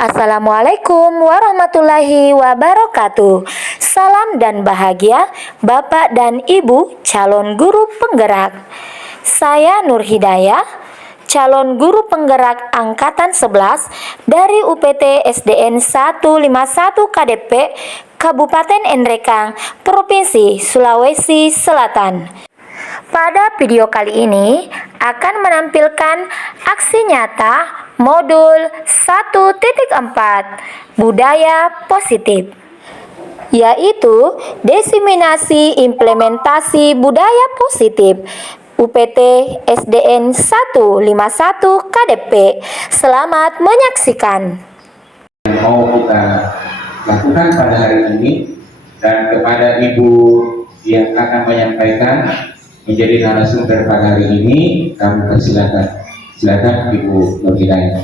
Assalamualaikum warahmatullahi wabarakatuh. Salam dan bahagia Bapak dan Ibu calon guru penggerak. Saya Nur Hidayah, calon guru penggerak angkatan 11 dari UPT SDN 151 KDP Kabupaten Nrekang, Provinsi Sulawesi Selatan. Pada video kali ini akan menampilkan aksi nyata modul 1.4 Budaya Positif, yaitu diseminasi implementasi budaya positif UPT SDN 151 KDP. Selamat menyaksikan. Mau kita lakukan pada hari ini, dan kepada Ibu yang akan menyampaikan menjadi narasumber pada hari ini, kami persilakan. Silakan Ibu Nur Hidayah.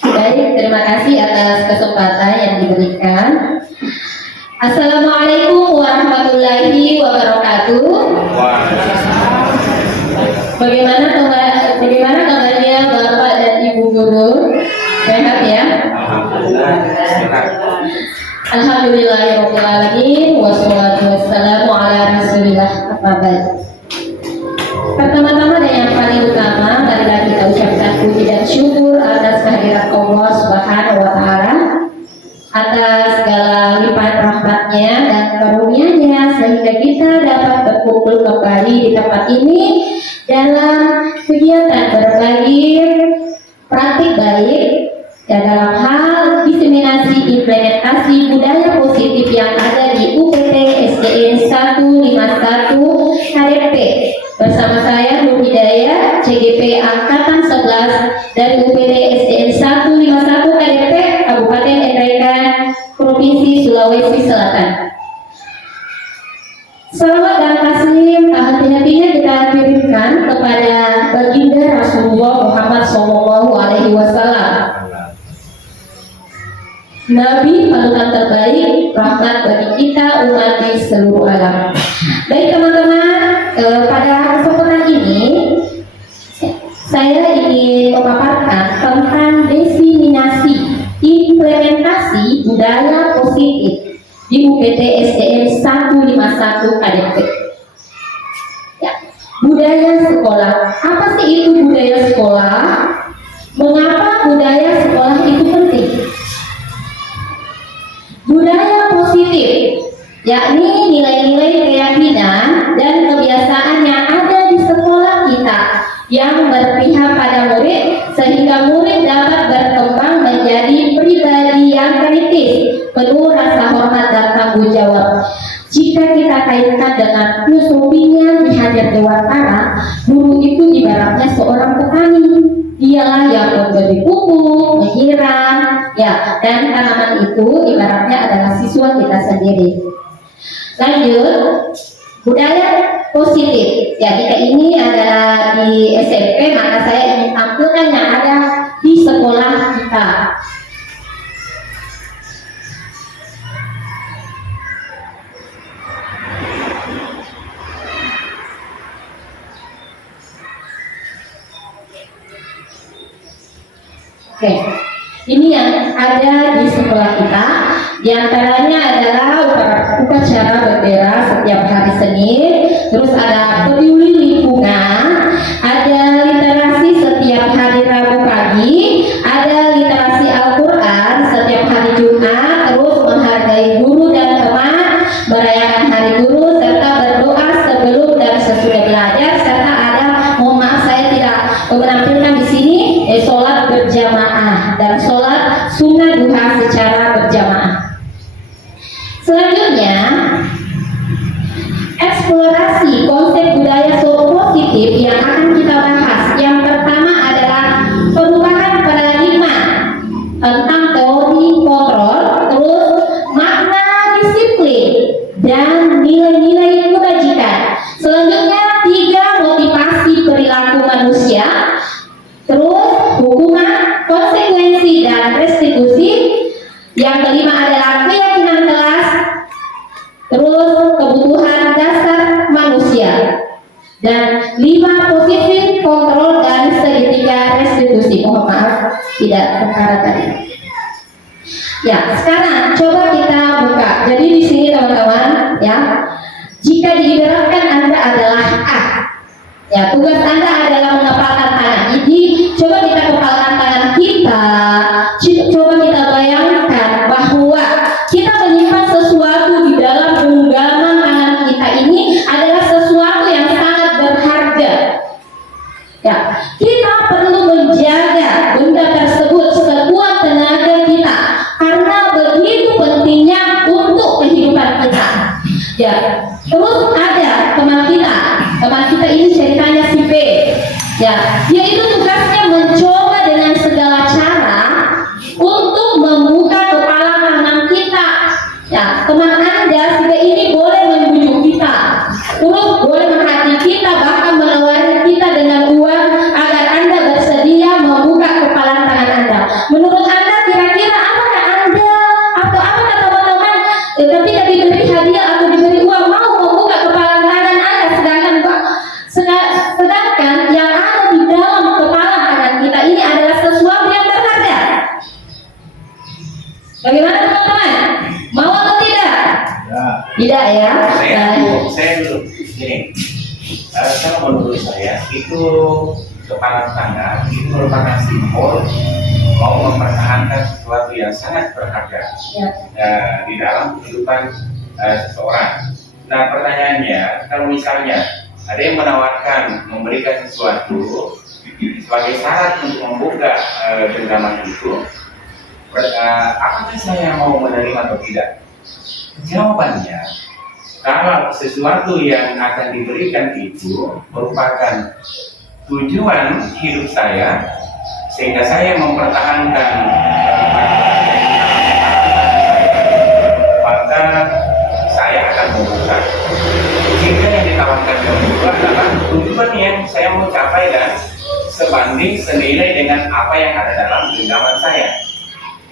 Baik, terima kasih atas kesempatan yang diberikan. Assalamualaikum warahmatullahi wabarakatuh. Bagaimana kabarnya Bapak dan Ibu guru? Sehat ya? Alhamdulillahirobbilalamin, wassalatu wassalamu ala rasulillah. Pertama-tama dan yang paling utama, marilah kita ucapkan puji dan syukur atas kehadirat Allah Subhanahu wa Ta'ala, atas segala limpahan rahmatnya dan karunia-Nya, sehingga kita dapat berkumpul kembali di tempat ini dalam kegiatan berbagi praktik baik dan dalam hal diseminasi implementasi budaya positif yang ada di UPT SDN 151 KDP. Bersama saya Nur Hidayah, CGP Angkatan 11 dari UPT SDN 151 KDP Kabupaten Nrekang, Provinsi Sulawesi Selatan. Salawat dan taslim hati-hatinya kita kirimkan kepada baginda Rasulullah Muhammad SAW, Nabi panutan terbaik, rahmat bagi kita umat di seluruh alam. Baik teman-teman, pada kesempatan ini saya ingin memaparkan tentang diseminasi implementasi budaya positif di UPT SDN 151 KDP. Ya, budaya sekolah. Apa sih itu budaya sekolah? Mengapa budaya sekolah itu penting? Budaya positif, yakni nilai-nilai keyakinan dan kebiasaan yang ada di sekolah kita yang berpihak pada murid, sehingga murid dapat berkembang menjadi pribadi yang kritis, penuh rasa hormat dan tanggung jawab. Jika kita kaitkan dengan filosofinya di Hajar Dewantara, guru itu ibaratnya seorang petani. Dialah yang memberi pupuk, menyiram, ya, dan tanaman itu ibaratnya adalah siswa kita sendiri. Lanjut, budaya positif. Ya, jika ini adalah di SMP, maka saya ingin tampilkan yang ada di sekolah kita. Oke, ini yang ada di sekolah kita. Di antaranya adalah upacara bendera setiap hari Senin, terus ada peduli lingkungan, ada literasi setiap hari Rabu pagi, ada literasi Al-Quran setiap hari Jumat, terus menghargai guru dan teman, merayakan hari guru, serta berdoa sebelum dan sesudah belajar, serta ada, mohon maaf saya tidak menampilkan di sini, sholat berjamaah dan sholat sunnah duha secara berjamaah. Selanjutnya, eksplorasi konsep budaya positif yang akan kita bahas. Yang pertama adalah perubahan paradigma tentang teori kontrol, terus makna disiplin dan nilai-nilai kebajikan. Selanjutnya, 3 motivasi perilaku manusia, terus hukuman, konsekuensi dan restitusi. Yang kelima adalah keyakinan kelas, terus kebutuhan dasar manusia, dan 5 positif kontrol dan restitusi. Mohon maaf tidak terkarat tadi. Ya, sekarang coba kita buka. Jadi di sini teman-teman, ya, jika diibaratkan Anda adalah A, ya, tugas Anda adalah mengepalkan tangan. Jadi coba kita kepalkan tangan kita. Coba kita bayangkan bahwa kita menyimpan sesuatu di dalam genggaman tangan kita ini adalah sesuatu yang sangat berharga. Ya, kita perlu menjaga benda tersebut sekuat tenaga kita karena begitu pentingnya untuk kehidupan kita. Ya, terus ada teman kita ini ceritanya si B. Ya, dia itu tugasnya mencoba dengan segala cara untuk membuka kepala kanan kita. Ya, teman Anda si B ini boleh membujuk kita, terus boleh menghati kita, bahkan menawari kita dengan uang agar Anda bersedia membuka kepala tangan Anda. Menurut Anda kira-kira apakah Anda atau apakah teman-teman ketika diberi hadiah atau diberi uang mau membuka kepala tangan Anda, sedangkan yang ada di dalam kepala tangan kita ini adalah sesuatu yang berharga? Bagaimana teman-teman? Mau atau tidak? Tidak ya. Saya dulu gini. Kalau menurut saya itu kepala tangan itu merupakan simbol mau mempertahankan sesuatu yang sangat berharga di dalam kehidupan seseorang. Nah, pertanyaannya, kalau misalnya ada yang menawarkan memberikan sesuatu sebagai syarat untuk membuka genggaman itu, apakah saya mau menerima atau tidak? Jawabannya, kalau sesuatu yang akan diberikan itu merupakan tujuan hidup saya, sehingga saya mempertahankan maka saya akan membuka. Jika yang ditawarkan itu adalah tujuan yang saya mau capai dan sebanding senilai dengan apa yang ada dalam genggaman saya,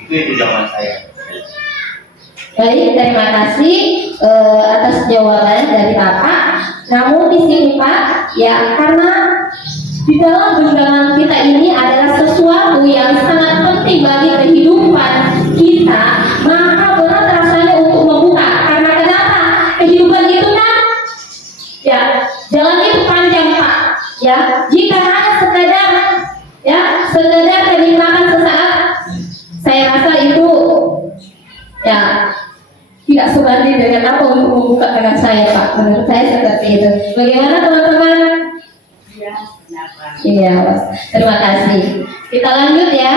itu jawaban saya. Baik, terima kasih atas jawaban dari Bapak. Namun di sini Pak, ya, karena di dalam genggaman kita ini adalah sesuatu yang sangat penting bagi kehidupan kita, maka berat rasanya untuk membuka. Karena kenapa? Kehidupan itu kan, ya, jalan itu panjang Pak. Ya, jika hanya sekedar kenikmatan sesaat, saya rasa itu ya tidak sebanding dengan apa untuk membuka tangan saya Pak. Menurut saya seperti itu. Bagaimana teman-teman? Iya, terima kasih. Kita lanjut ya.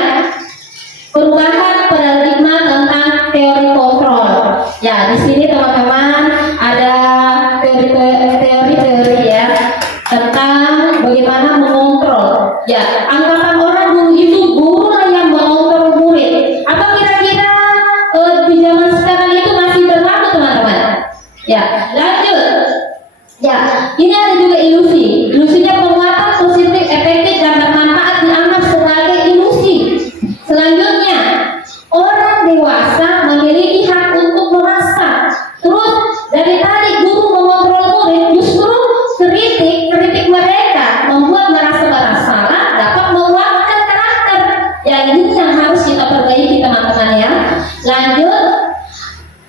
Perubahan paradigma tentang teori kontrol. Ya, di sini teman-teman ada teori-teori ya tentang bagaimana mengontrol. Ya, anggapan orang dulu itu guru lah yang mengontrol murid. Apa kira-kira di zaman sekarang itu masih berlaku teman-teman? Ya, lanjut. Ya, ini ada juga ilusi. Ilusinya penguatan positif, efektif dan bermanfaat dianggap sebagai ilusi. Selanjutnya, orang dewasa memiliki hak untuk merasa. Terus dari tadi guru mengontrol murid, justru kritik mereka membuat merasa bersalah, dapat menguatkan karakter. Ya, ini yang harus kita perbaiki teman-teman ya. Lanjut,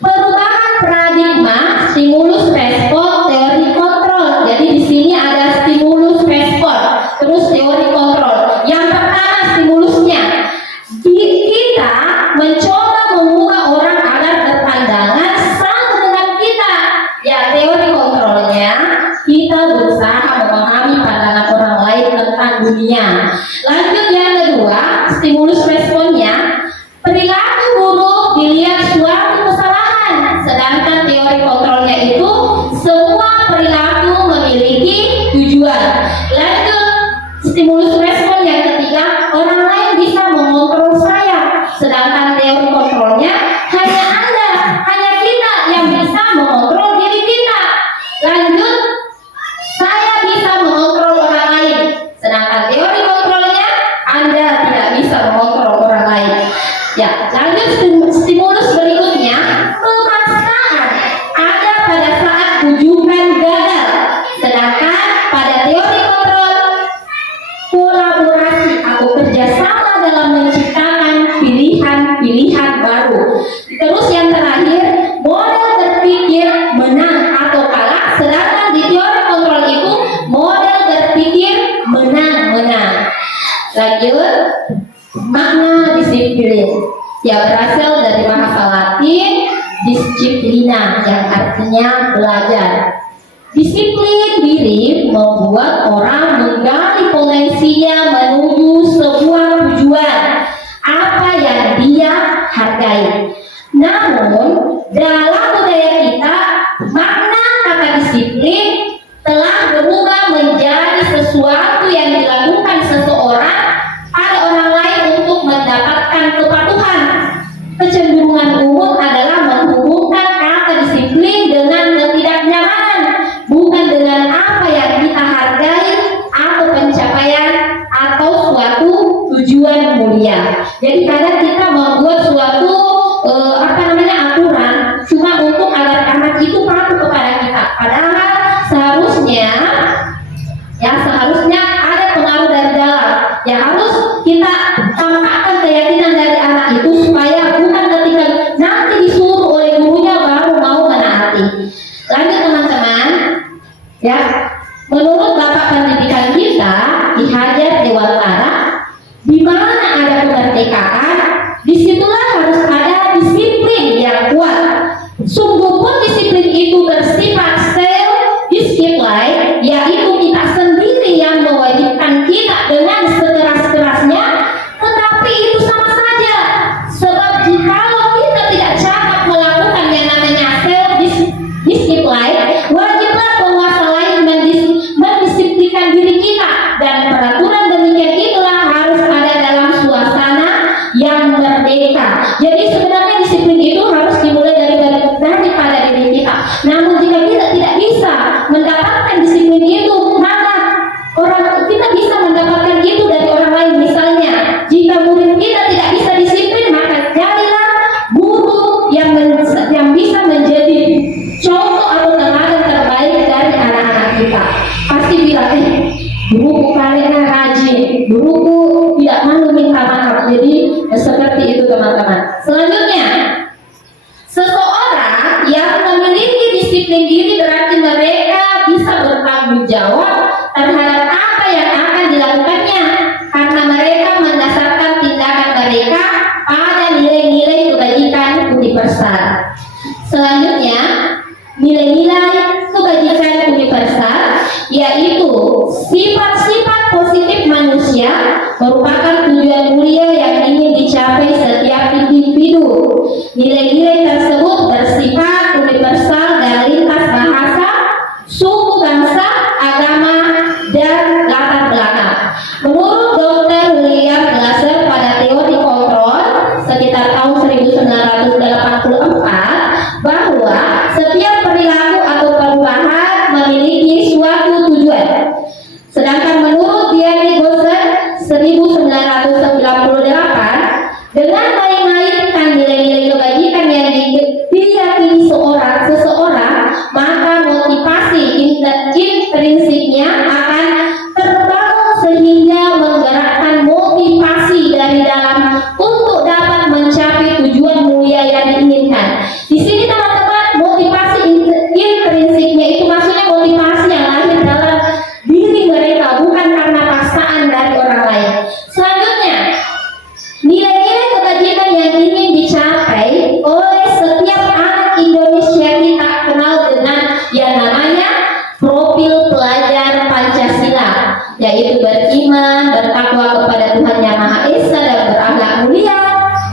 perubahan paradigma stimulus respon teori kontrol. Jadi di sini ada stimulus respon, terus teori kontrol. Yang pertama stimulusnya, kita mencoba membuka orang agar berpandangan sama dengan kita. Ya, teori kontrolnya, kita berusaha memahami pandangan orang lain tentang dunia. Lanjut yang kedua, stimulus responnya, perilaku buruk dilihat suatu kesalahan, sedangkan teori kontrolnya itu semua perilaku memiliki tujuan. Lanjut, stimulus respon yang ketiga, orang lain bisa mengontrol saya, sedangkan teori kontrolnya hanya Anda, hanya kita yang bisa mengontrol diri kita. Lanjut, saya bisa mengontrol orang lain, sedangkan teori kontrolnya Anda tidak bisa mengontrol menang atau kalah, sedangkan di teori kontrol itu model berpikir menang-menang. Lanjut, makna disiplin yang berasal dari bahasa Latin disciplina yang artinya belajar. Disiplin diri membuat orang menggali potensinya menuju sebuah tujuan apa yang dia hargai. Namun dalam budaya kita, makna kata disiplin telah berubah menjadi sesuatu yang dilakukan seseorang pada orang lain untuk mendapatkan kepatuhan. Kecenderungan umum adalah menghubungkan kata disiplin dengan ketidaknyamanan, bukan dengan apa yang kita hargai atau pencapaian atau suatu tujuan mulia. Jadi kadang kita membuat suatu aturan cuma untuk agar anak itu patuh kepada kita. Padahal seharusnya ada pengaruh dari dalam. Ya harus kita tampakkan keyakinan dari anak itu supaya bukan ketika nanti disuruh oleh gurunya baru mau menaati. Lanjut teman-teman, ya. Menurut Bapak Pendidikan kita di Hajar Dewantara, di mana ada kemerdekaan, disitulah harus ada disiplin yang kuat. Sungguh pun disiplin itu bersifat self-discipline, yaitu kita sendiri yang mewajibkan kita dengan sekeras-kerasnya, tetapi itu sama saja. Sebab jikalau kita tidak cakap melakukan yang namanya self-discipline, wajiblah penguasa lain mendisiplinkan diri kita, dan peraturan demikian itulah harus ada dalam suasana yang merdeka. Jadi sebenarnya disiplin itu harus dimulai daripada diri kita. Namun jika kita tidak bisa mendapatkan disiplin itu, maka kita bisa mendapatkan itu dari orang lain. Misalnya, jika murid kita tidak bisa disiplin, maka carilah guru yang bisa menjadi contoh atau teladan terbaik dari anak-anak kita. Pasti bilang, guruku kalian rajin, guruku tidak malu minta maaf. Jadi seperti itu teman-teman. Selanjutnya, seseorang yang memiliki disiplin diri berarti mereka bisa bertanggung jawab terhadap apa yang akan dilakukannya, karena mereka mendasarkan tindakan mereka pada nilai-nilai kebajikan universal. Selanjutnya, nilai-nilai kebajikan universal yaitu sifat-sifat positif manusia merupakan tujuan mulia yang ingin dicapai setiap individu. Nilai-nilai tersebut bersifat universal dan lintas bahasa, suku, bangsa, agama, dan latar belakang. Menurut Dr. William Glasser pada teori kontrol sekitar tahun 1984, bahwa setiap perilaku atau perubahan memiliki suatu tujuan. Sedangkan menurut Diane Gosser 1998, dengan mengaitkan nilai-nilai kebajikan yang diyakini seseorang, maka motivasi intrinsiknya akan terbangun sehingga menggerakkan motivasi dari dalam untuk dapat mencapai tujuan mulia yang diinginkan. Di sini teman-teman, motivasi intrinsiknya itu maksudnya motivasi yang lahir dalam diri mereka, bukan karena paksaan dari orang lain. Selanjutnya, nilai-nilai kebajikan yang ingin dicapai oleh setiap anak Indonesia kita kenal dengan yang namanya profil pelajar Pancasila, yaitu beriman, bertakwa kepada Tuhan Yang Maha Esa dan berakhlak mulia,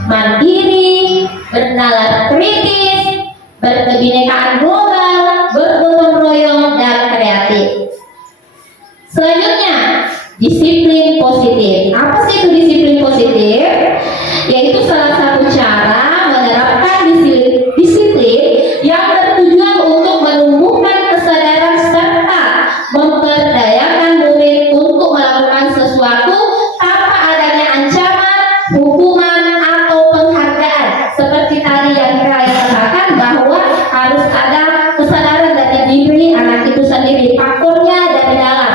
mandiri, bernalar kritis, berkebinekaan global, bergotong royong, dan kreatif. Selanjutnya, disiplin positif. Apa sih itu disiplin positif? Yaitu salah satu cara menerapkan disiplin yang bertujuan untuk menumbuhkan kesadaran serta memperdayakan murid untuk melakukan sesuatu tanpa adanya ancaman, hukuman, atau penghargaan. Seperti tadi yang saya katakan bahwa harus ada kesadaran dari diri anak itu sendiri, faktornya dari dalam.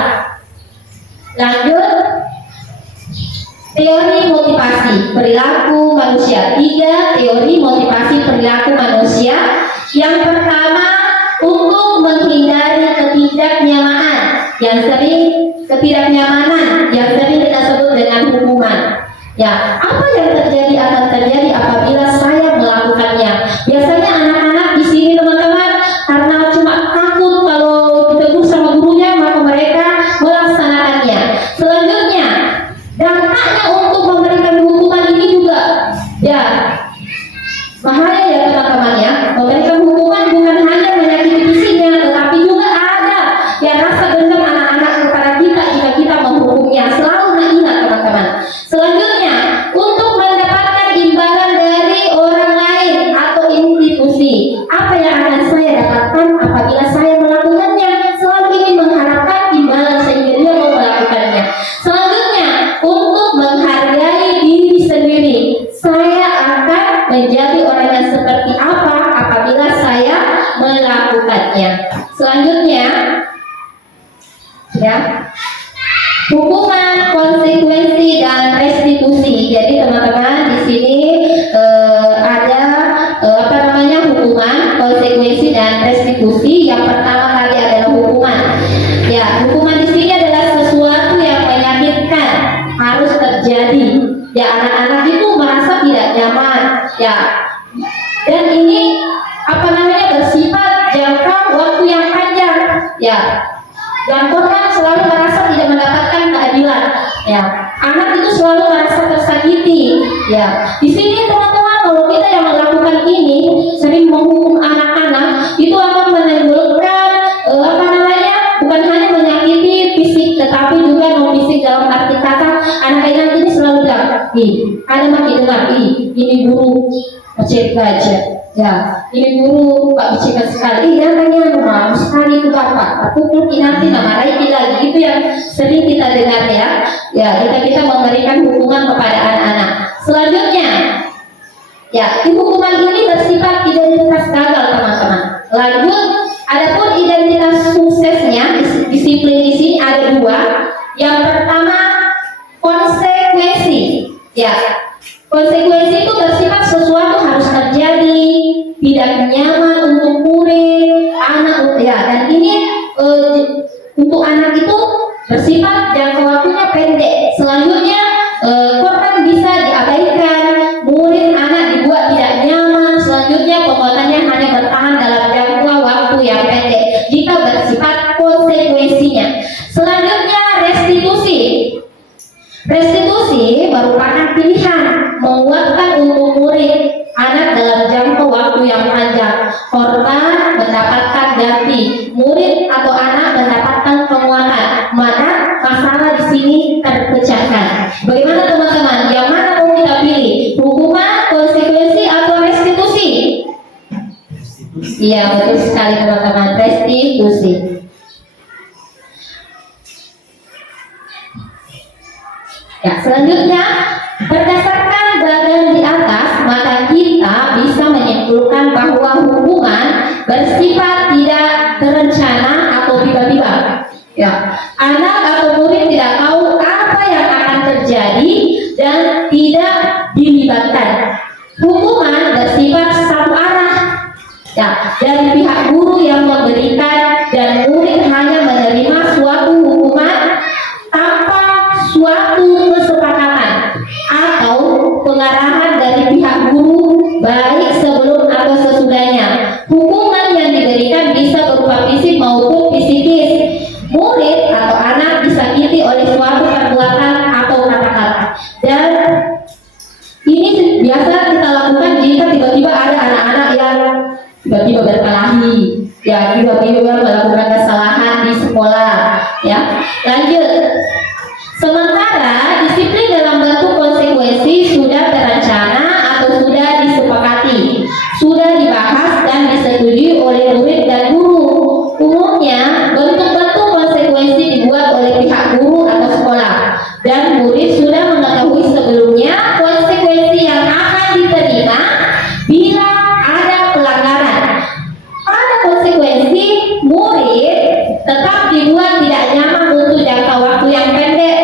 Lanjut, teori motivasi perilaku manusia. 3 teori motivasi perilaku manusia. Yang pertama, yang sering ketidaknyamanan, yang sering kita sebut dengan hukuman. Ya, apa yang terjadi akan terjadi apabila saya melakukannya. Biasanya anak-anak di sini teman-teman, karena cuma takut kalau ditegur sama gurunya, maka mereka melaksanakannya. Selanjutnya, dampaknya untuk memberikan hukuman ini juga, ya, bahaya ya teman-teman ya. Memberikan hukuman bukan hanya menyakiti fisiknya, tetapi juga ada ya rasa dendam anak-anak kepada kita jika kita menghukumnya. Selalu ingat teman-teman. Selanjutnya, untuk mendapatkan imbalan dari orang lain atau institusi, apa yang akan saya dapatkan apabila saya melakukannya? Selalu ingin mengharapkan imbalan sehingga dia mau melakukannya. Selanjutnya, untuk menghargai diri sendiri, saya akan menjadi orang yang seperti apa apabila saya melakukannya. Selanjutnya, ya, hukuman, konsekuensi, dan restitusi. Jadi teman-teman di sini ada hukuman, konsekuensi, dan restitusi. Yang pertama kali adalah hukuman. Ya, hukuman di sini adalah sesuatu yang menyakitkan harus terjadi. Ya, anak-anak itu merasa tidak nyaman. Ya, dan ini bersifat jangka waktu yang panjang. Ya, dan korban selalu merasa tidak mendapatkan keadilan. Ya, anak itu selalu merasa tersakiti. Ya, di sini teman-teman, kalau kita yang melakukan ini sering menghukum anak-anak, itu akan menimbulkan bukan hanya menyakiti fisik, tetapi juga non fisik. Dalam arti kata, anak-anak ini selalu bilang, ada makin dengar, ini guru kecil gajah. Ya, ini guru Pak bicikan sekali, datangnya malam sekali itu Bapak, pukul nanti marahin lagi. Itu yang sering kita dengar ya. Ya, jika kita memberikan hukuman kepada anak-anak. Selanjutnya, ya, hukuman ini bersifat identitas gagal teman-teman. Lanjut, adapun identitas suksesnya, disiplin di sini ada dua. Yang pertama, konsekuensi. Ya, konsekuensi itu bersifat sesuatu harus terjadi, tidak nyaman untuk murid, anak, ya, dan ini untuk anak itu bersifat jangka waktunya pendek. Selanjutnya, korban bisa diabaikan, murid anak dibuat tidak nyaman. Selanjutnya, pembuatannya hanya bertahan dalam jangka waktu yang pendek jika bersifat konsekuensinya. Selanjutnya, restitusi. Restitusi merupakan pilihan menguatkan untuk murid anak dalam jangka waktu yang panjang. Korban mendapatkan ganti, murid atau anak mendapatkan penguatan. Maka masalah di sini terpecahkan. Bagaimana teman-teman? Yang mana mau kita pilih? Hukuman, konsekuensi, atau restitusi? Iya, betul sekali teman-teman, restitusi. Ya, selanjutnya, berdasarkan bagian di atas, maka kita bisa menyimpulkan bahwa hukuman bersifat tidak terencana atau tiba-tiba. Ya, anak atau murid tidak tahu apa yang akan terjadi dan tidak dilibatkan. Hukuman bersifat satu arah. Ya, dari pihak guru yang memberikan dan murid hanya menerima suatu hukuman tanpa suatu kesepakatan atau pengarahan dari pihak guru, baik sebelum atau sesudahnya. Hukuman yang diberikan bisa berupa fisik maupun psikis. Murid atau anak disakiti oleh suatu perbuatan atau kata-kata. Dan ini biasa kita lakukan jika tiba-tiba ada anak-anak yang tiba-tiba berkelahi, ya, tiba-tiba melakukan kesalahan di sekolah. Ya, lanjut. Sementara disiplin dalam bentuk konsekuensi sudah terencana atau sudah disepakati, sudah dibahas dan disetujui oleh murid dan guru. Umumnya bentuk-bentuk konsekuensi dibuat oleh pihak guru atau sekolah, dan murid sudah mengetahui sebelumnya konsekuensi yang akan diterima bila ada pelanggaran. Pada konsekuensi, murid tetap dibuat tidak nyaman untuk jangka waktu yang pendek.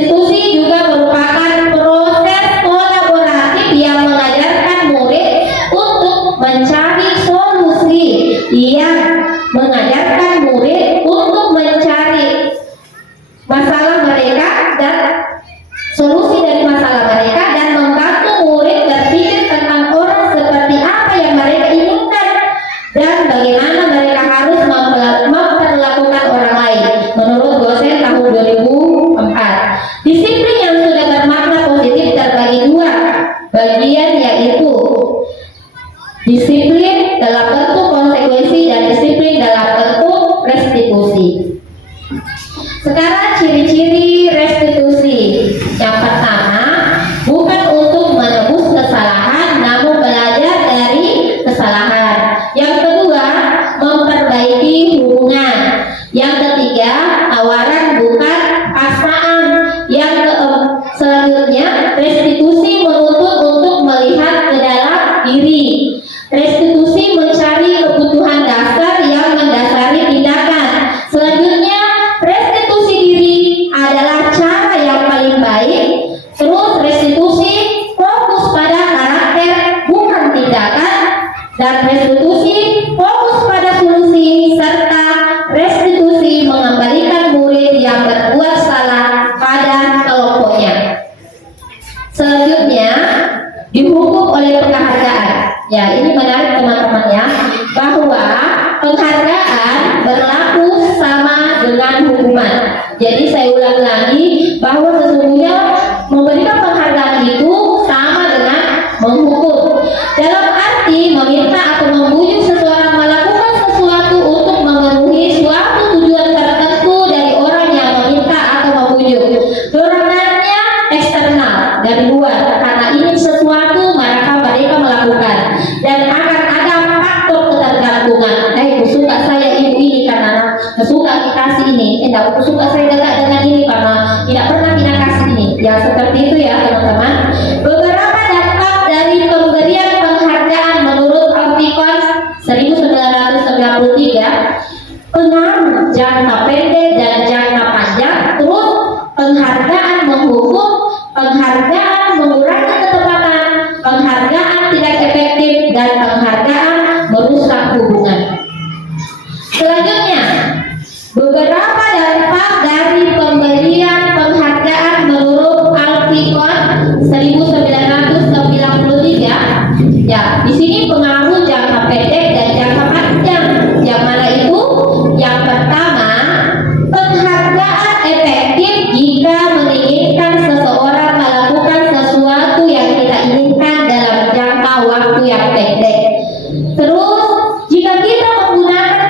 Restitusi juga merupakan proses kolaboratif yang mengajarkan murid untuk mencari solusi, yang mengajarkan murid untuk mencari masalah mereka dan solusi dari masalah mereka, dan membantu murid berpikir tentang orang seperti apa yang mereka inginkan dan bagaimana mereka harus memperlakukan orang lain menurut dosen tahun 2004. Disiplin yang sudah bermakna positif terbagi dua bagian, yaitu disiplin dalam bentuk konsekuensi dan disiplin dalam bentuk restitusi. Sekarang ciri-ciri restitusi. Yang pertama, bukan untuk menebus kesalahan, namun belajar dari kesalahan. Yang kedua, memperbaiki hubungan. Yang ketiga, tawaran bukan paksaan. Selanjutnya, restitusi menuntut untuk melihat ke dalam diri. Restitusi mencari kebutuhan dasar yang mendasari tindakan. Selanjutnya, restitusi diri adalah cara yang paling baik. Terus restitusi fokus pada karakter bukan tindakan, dan restitusi fokus pada solusi, serta restitusi mengembalikan murid yang berbuat salah pada kelompoknya. Selanjutnya, dihukum oleh penghargaan. Ya, ini menarik teman-teman ya, bahwa penghargaan berlaku sama dengan hukuman. Jadi saya ulang lagi bahwa sesungguhnya memberikan penghargaan itu sama dengan menghukum. Dalam arti meminta atau membujuk seseorang melakukan sesuatu untuk memenuhi suatu tujuan tertentu dari orang yang meminta atau membujuk. Dorongannya eksternal dari luar, karena ingin sesuatu maka mereka melakukan, dan akan ada faktor ketergantungan. Aku suka saya ibu ini karena suka dikasih ini, aku suka saya dekat dengan ini karena tidak pernah kita kasih ini. Ya seperti itu ya teman-teman. Beberapa dampak dari pemberian penghargaan menurut Alfikon 1993, pengaruh jangka pendek dan jangka panjang. Terus penghargaan menghukum, penghargaan mengurangi ketepatan, penghargaan tidak efektif, dan penghargaan merusak hubungan. Selanjutnya, beberapa dampak dari pemberian penghargaan menurut Alfikon 1993. Ya, di sini pengaruh jangka pendek dan jangka panjang. Yang mana itu? Yang pertama, penghargaan efektif jika menginginkan seseorang melakukan sesuatu yang kita inginkan dalam jangka waktu yang pendek. Terus, jika kita menggunakan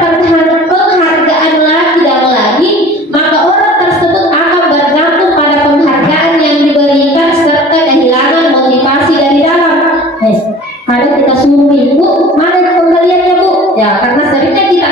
penghargaan lagi dan lagi, maka orang tersebut akan bergantung pada penghargaan yang diberikan serta kehilangan motivasi dari dalam. Kadang kita suruh ibu, mana kembaliannya bu? Ya, karena seringnya kita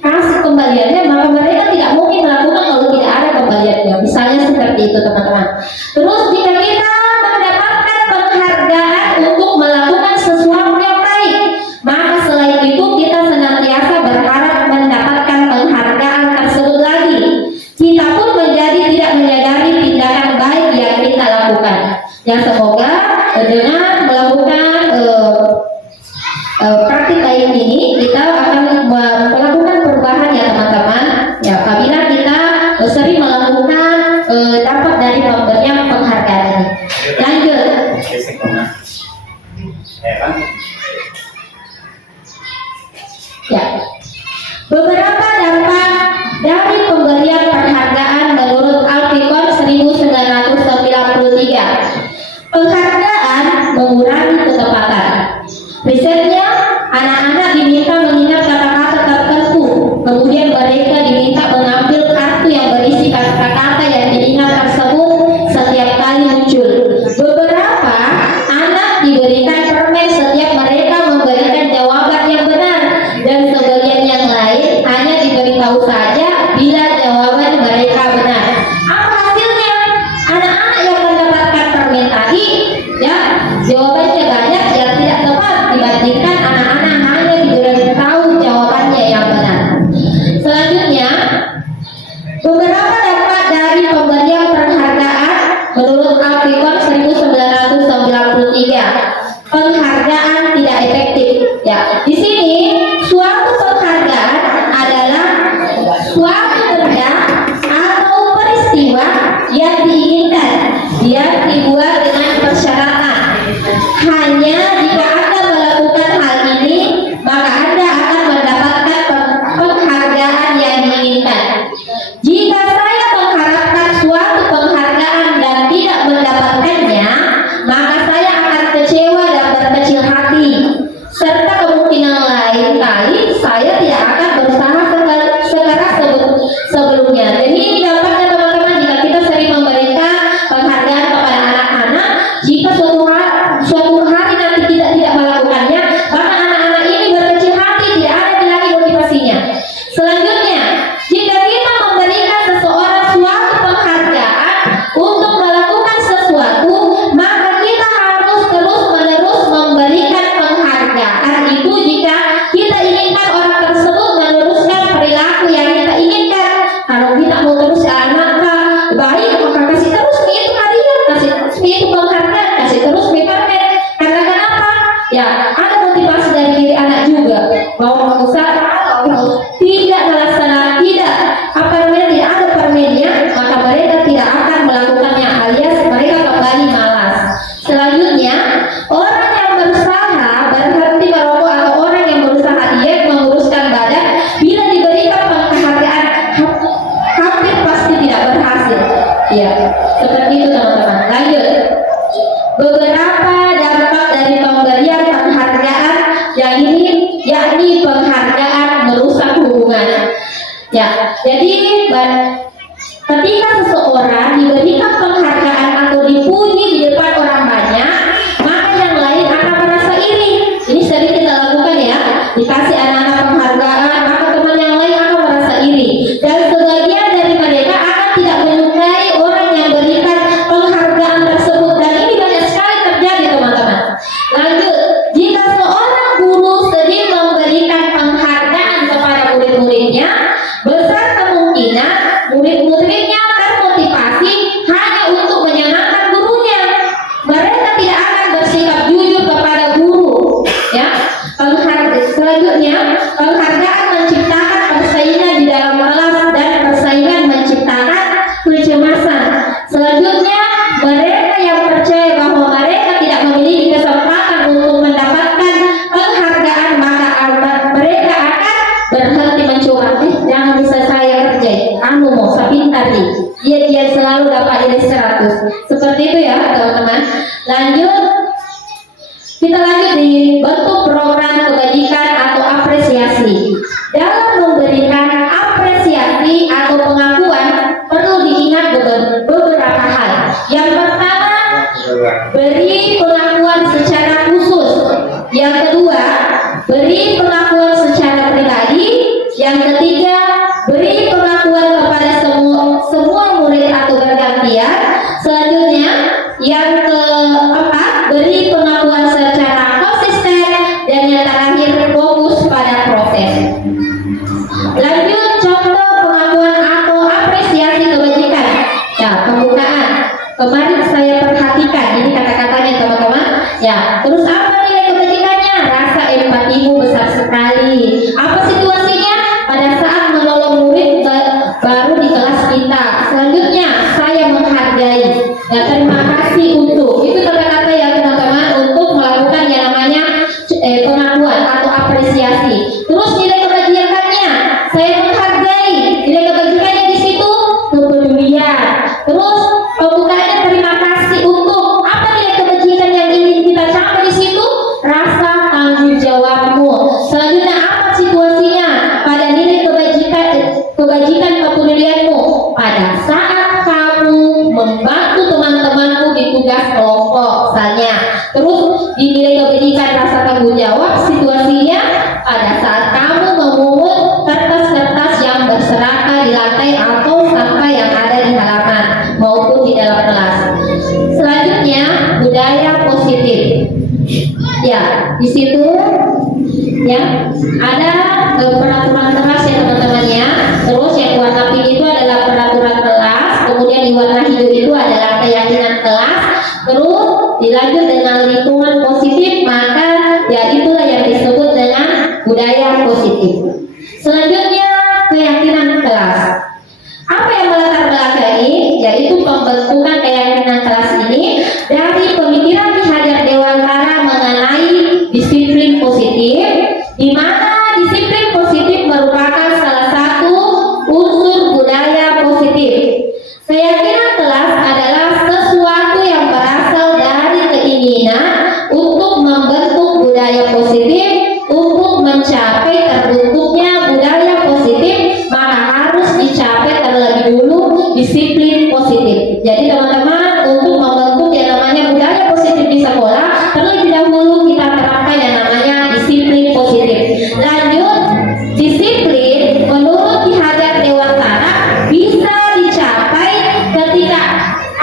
kasih kembaliannya, maka mereka tidak mungkin melakukan kalau tidak ada kembaliannya. Misalnya seperti itu teman-teman. Terus jika kita mendapatkan penghargaan untuk melakukan sesuatu yang baik, maka selain itu kita senantiasa berharap mendapatkan penghargaan tersebut lagi. Kita pun menjadi tidak menyadari tindakan baik yang kita lakukan. Yang semoga dengan melakukan praktik baik ini, kita akan melakukan perubahan ya teman-teman. Ya, apabila kita sering melakukan dampak dari pemberian penghargaan ini. Lanjut. Ya, beberapa dampak dari pemberian penghargaan menurut Alfikon 1993. Penghargaan mengurangi ketepatan. Risetnya, anak-anak diminta mengingat kata-kata tertentu, kemudian mereka diminta mengambil kartu yang berisi kata-kata yang diingat tersebut setiap kali muncul. Beberapa anak diberikan permen setiap mereka memberikan jawaban yang benar, dan sebagian yang lain hanya diberitahu saja bila jawaban mereka benar. Apa hasilnya? Anak-anak yang mendapatkan permen tadi, ya Apikon 1993. Penghargaan tidak efektif. Ya, di sini suatu penghargaan adalah suatu benda atau peristiwa yang diinginkan. Dia dibuat dengan persyaratan. Hanya jika Anda melakukan hal ini, maka Anda akan mendapatkan penghargaan yang diinginkan. Jika saya mengharapkan suatu penghargaan dan tidak mendapatkannya, maka saya akan kecewa dan berkecil hati. Serta kemungkinan lain kali saya tidak akan berusaha sekeras sebelumnya. Jadi ini dampaknya teman-teman jika kita sering memberikan penghargaan kepada anak-anak. Jika suatu hari nanti kita tidak melakukannya, maka anak-anak ini berkecil hati, tidak ada lagi motivasinya. Selanjutnya, jika kita memberikan seseorang suatu penghargaan untuk melakukan sesuatu, maka kita harus terus-menerus memberikan penghargaan itu jika kita inginkan orang tersebut meneruskan perilaku yang kita inginkan. Kalau kita mau terus anak baik, maka kasih terus itu hadiah, kasih itu penghargaan, kasih terus permen. Karena kenapa? Ya, ada motivasi dari diri anak juga. Mau mengusaha, tidak melaksanakan, tidak apa namanya, tidak ada permennya, maka mereka tidak akan melakukannya, alias mereka kembali malas. Selanjutnya, orang yang berusaha berhenti merokok atau orang yang berusaha diet menguruskan badan, bila diberikan penghargaan hampir pasti tidak berhasil. Ya, seperti itu teman-teman. Lanjut. Beberapa dampak dari pemberian penghargaan yang ini, yakni penghargaan merusak hubungan. Ya, jadi ketika seseorang diberikan penghargaan atau dipuji di depan orang banyak, maka yang lain akan merasa iri. Ini sering kita lakukan ya, dikasih anak-anak penghargaan, maka teman yang lain akan merasa iri. Dan sebagian dari mereka akan tidak menyukai orang yang berikan penghargaan tersebut. Dan ini banyak sekali terjadi teman-teman. Lanjut, jika seorang guru sering memberikan penghargaan kepada murid-muridnya, besar kemungkinan murid-muridnya termotivasi hanya untuk menyenangkan gurunya. Mereka tidak akan bersikap jujur kepada guru. Ya, selanjutnya, penghargaan menciptakan persaingan di dalam kelas dan persaingan menciptakan kecemasan. Selanjutnya, mereka yang percaya bahwa mereka tidak memiliki kesempatan untuk mendapatkan penghargaan, maka mereka akan berhenti mencoba. Jangan bisa saya kerjain, mau sepintar nih, dia selalu dapat jadi 100. Seperti itu ya teman-teman. Lanjut, kita lanjut di bentuk program kebajikan atau apresiasi. Dalam memberikan apresiasi atau pengakuan perlu diingat beberapa hal. Yang pertama, beri pengakuan secara khusus. Yang kedua, beri pengakuan secara pribadi. Yang ketiga, beri pengakuan kepada semua murid atau bergantian. Selanjutnya, yang keempat, beri pengakuan secara konsisten. Dan yang terakhir, fokus pada proses. Lanjut, contoh pengakuan atau apresiasi kebajikan. Ya, pembukaan. Kemarin saya perhatikan ini kata-katanya teman-teman. Ya, terus apa nilai kebajikannya? Rasa empatimu besar sekali. Apa situasinya? Pada saat menolong murid baru di kelas kita. Selanjutnya, saya menghargai dan terima kasih untuk. Itu kata-kata ya teman-teman untuk melakukan yang namanya pengakuan atau apresiasi. Terus nilai kebajikannya, saya menghargai. Nilai kebajikannya di situ kepedulian. Terus pembukaannya terima kasih untuk. Apa nilai kebajikan yang ingin kita capai di situ? Rasa tanggung jawabmu. Selanjutnya, apa situasinya? Pada nilai kebajikan kepedulianmu pada saat kamu membantu teman-temanmu di tugas kelompok misalnya. Terus di nilai kebajikan rasa tanggung jawab, situasinya pada saat kamu memungut kertas-kertas yang berserakan di lantai atau sampah yang ada di halaman maupun di dalam kelas. Selanjutnya, budaya positif. Ya, di situ ya ada peraturan kelas ya teman-teman ya. Terus yang warna pink itu adalah peraturan kelas, kemudian di warna hijau itu adalah keyakinan kelas, dilanjut dengan lingkungan positif, maka ya itulah yang disebut dengan budaya positif. Selanjutnya, keyakinan kelas. Apa yang melatar belakangi? Yaitu pembentukan keyakinan kelas ini dari pemikiran Ki Hajar Dewantara mengenai disiplin positif, di mana disiplin positif merupakan salah satu unsur budaya positif. Keyakinan kelas adalah sesuatu yang berasal dari keinginan untuk membentuk budaya positif. Untuk mencapai terbentuknya budaya positif, maka harus dicapai terlebih dulu disiplin positif. Jadi teman-teman, untuk membentuk yang namanya budaya positif di sekolah, terlebih dahulu kita terapkan yang namanya disiplin positif. Lanjut, disiplin menurut Ki Hajar Dewantara bisa dicapai ketika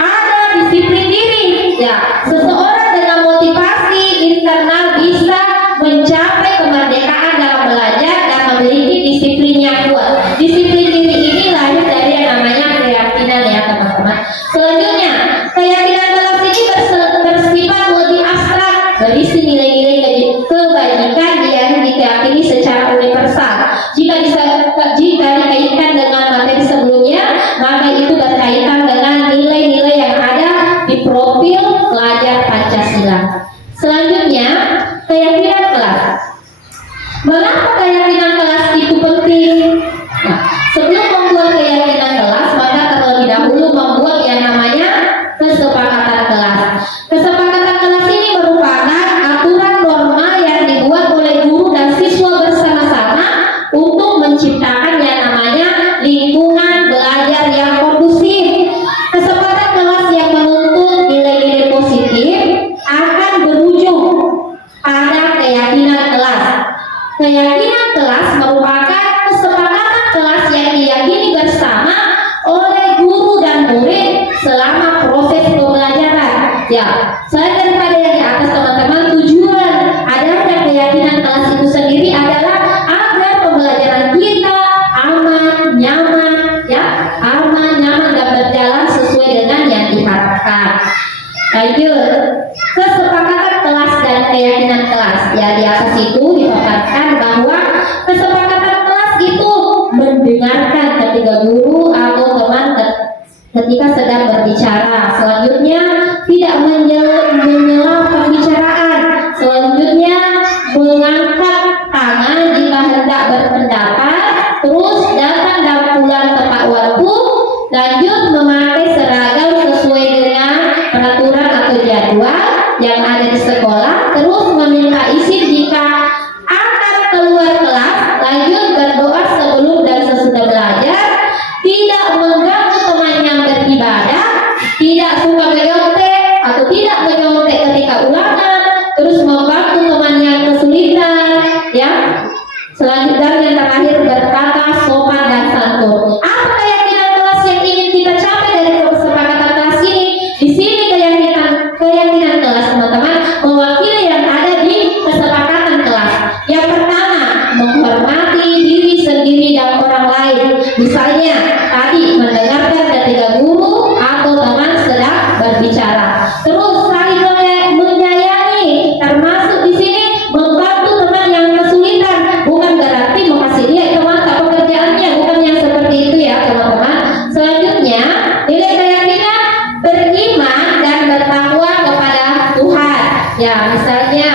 ada disiplin diri. Ya, seseorang dengan motivasi internal bisa mencapai kemerdekaan dalam belajar dan memiliki disiplin yang kuat. Disiplin diri ini lahir dari yang namanya keyakinan ya teman-teman. Selanjutnya, keyakinan kelas ini bersifat lebih abstrak, berisi nilai-nilai kebajikan yang diyakini secara universal. Jika dikaitkan dengan materi sebelumnya, maka itu berkaitan dengan nilai-nilai yang ada di profil pelajar Pancasila. Selanjutnya, keyakinan kelas. Mengapa keyakinan kelas itu penting? Nah, sebelum membuat keyakinan kelas, maka terlebih dahulu membuat yang namanya kesepakatan kelas. Kesepakatan kelas ini merupakan aturan norma yang dibuat oleh guru dan siswa bersama-sama untuk menciptakan yang namanya lingkungan belajar yang kondusif. Kesepakatan kelas yang menuntut nilai-nilai positif akan berujung pada keyakinan kelas. Keyakinan kelas merupakan kesepakatan kelas yang diyakini bersama oleh guru dan murid selama proses pembelajaran. Ya, selain daripada yang di atas teman-teman, tujuan adanya keyakinan kelas itu sendiri adalah agar pembelajaran kita aman, nyaman, dan berjalan sesuai dengan yang diharapkan. Lanjut, kesepakatan kelas dan keyakinan kelas. Ya, di atas itu dipaparkan bahwa kesepakatan kelas itu mendengarkan ketika guru atau teman ketika sedang berbicara. Selanjutnya, tidak menyela pembicaraan. Selanjutnya, mengangkat tangan jika hendak berpendapat. Terus datang dan pulang tepat waktu. Lanjut, memakai seragam sesuai dengan peraturan atau jadwal yang ada di sekolah. Terus meminta izin jika akan keluar kelas. Lanjut, berdoa sebelum dan sesudah belajar. Tidak mengganggu teman yang beribadah. Tidak suka menyontek atau tidak menyontek ketika ulangan. Terus membantu teman yang kesulitan. Ya. Selanjutnya yang terakhir, berkata sopan dan santun. Apa keyakinan kelas yang ingin kita capai dari kesepakatan kelas ini? Di sini keyakinan kelas teman-teman mewakili yang ada di kesepakatan kelas. Yang pertama, menghormati diri sendiri dan orang lain. Misalnya tadi mendengarkan ketika guru atau teman sedang berbicara. Terus saling menyayangi, termasuk di sini membantu teman yang kesulitan. Bukan berarti mengasihi dia teman tak pekerjaannya, bukan yang seperti itu ya teman-teman. Selanjutnya, nilai keyakinan beriman dan bertakwa kepada Tuhan. Ya, misalnya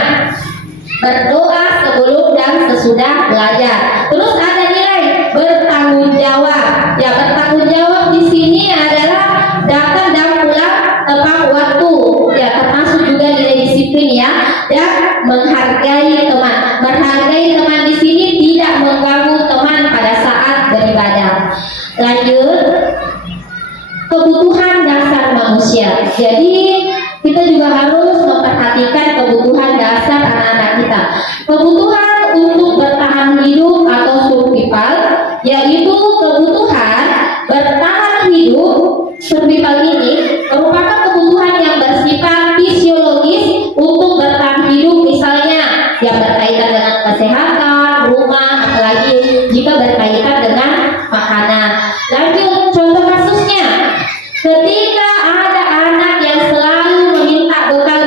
berdoa sebelum dan sesudah belajar. Terus ada nilai bertanggung jawab. Ya, bertanggung jawab di sini adalah datang dan pulang tepat waktu. Ya, termasuk juga nilai disiplin ya, dan menghargai teman. Menghargai teman di sini tidak mengganggu teman pada saat beribadah. Lanjut, kebutuhan dasar manusia. Jadi kita juga harus memperhatikan kebutuhan dasar anak-anak kita. Kebutuhan untuk bertahan hidup atau survival, yaitu kebutuhan bertahan hidup. Survival ini merupakan kebutuhan yang bersifat fisiologis untuk bertahan hidup, misalnya yang berkaitan dengan kesehatan, rumah, apalagi jika berkaitan dengan makanan. Lanjut, contoh kasusnya, ketika ada anak yang selalu meminta bekal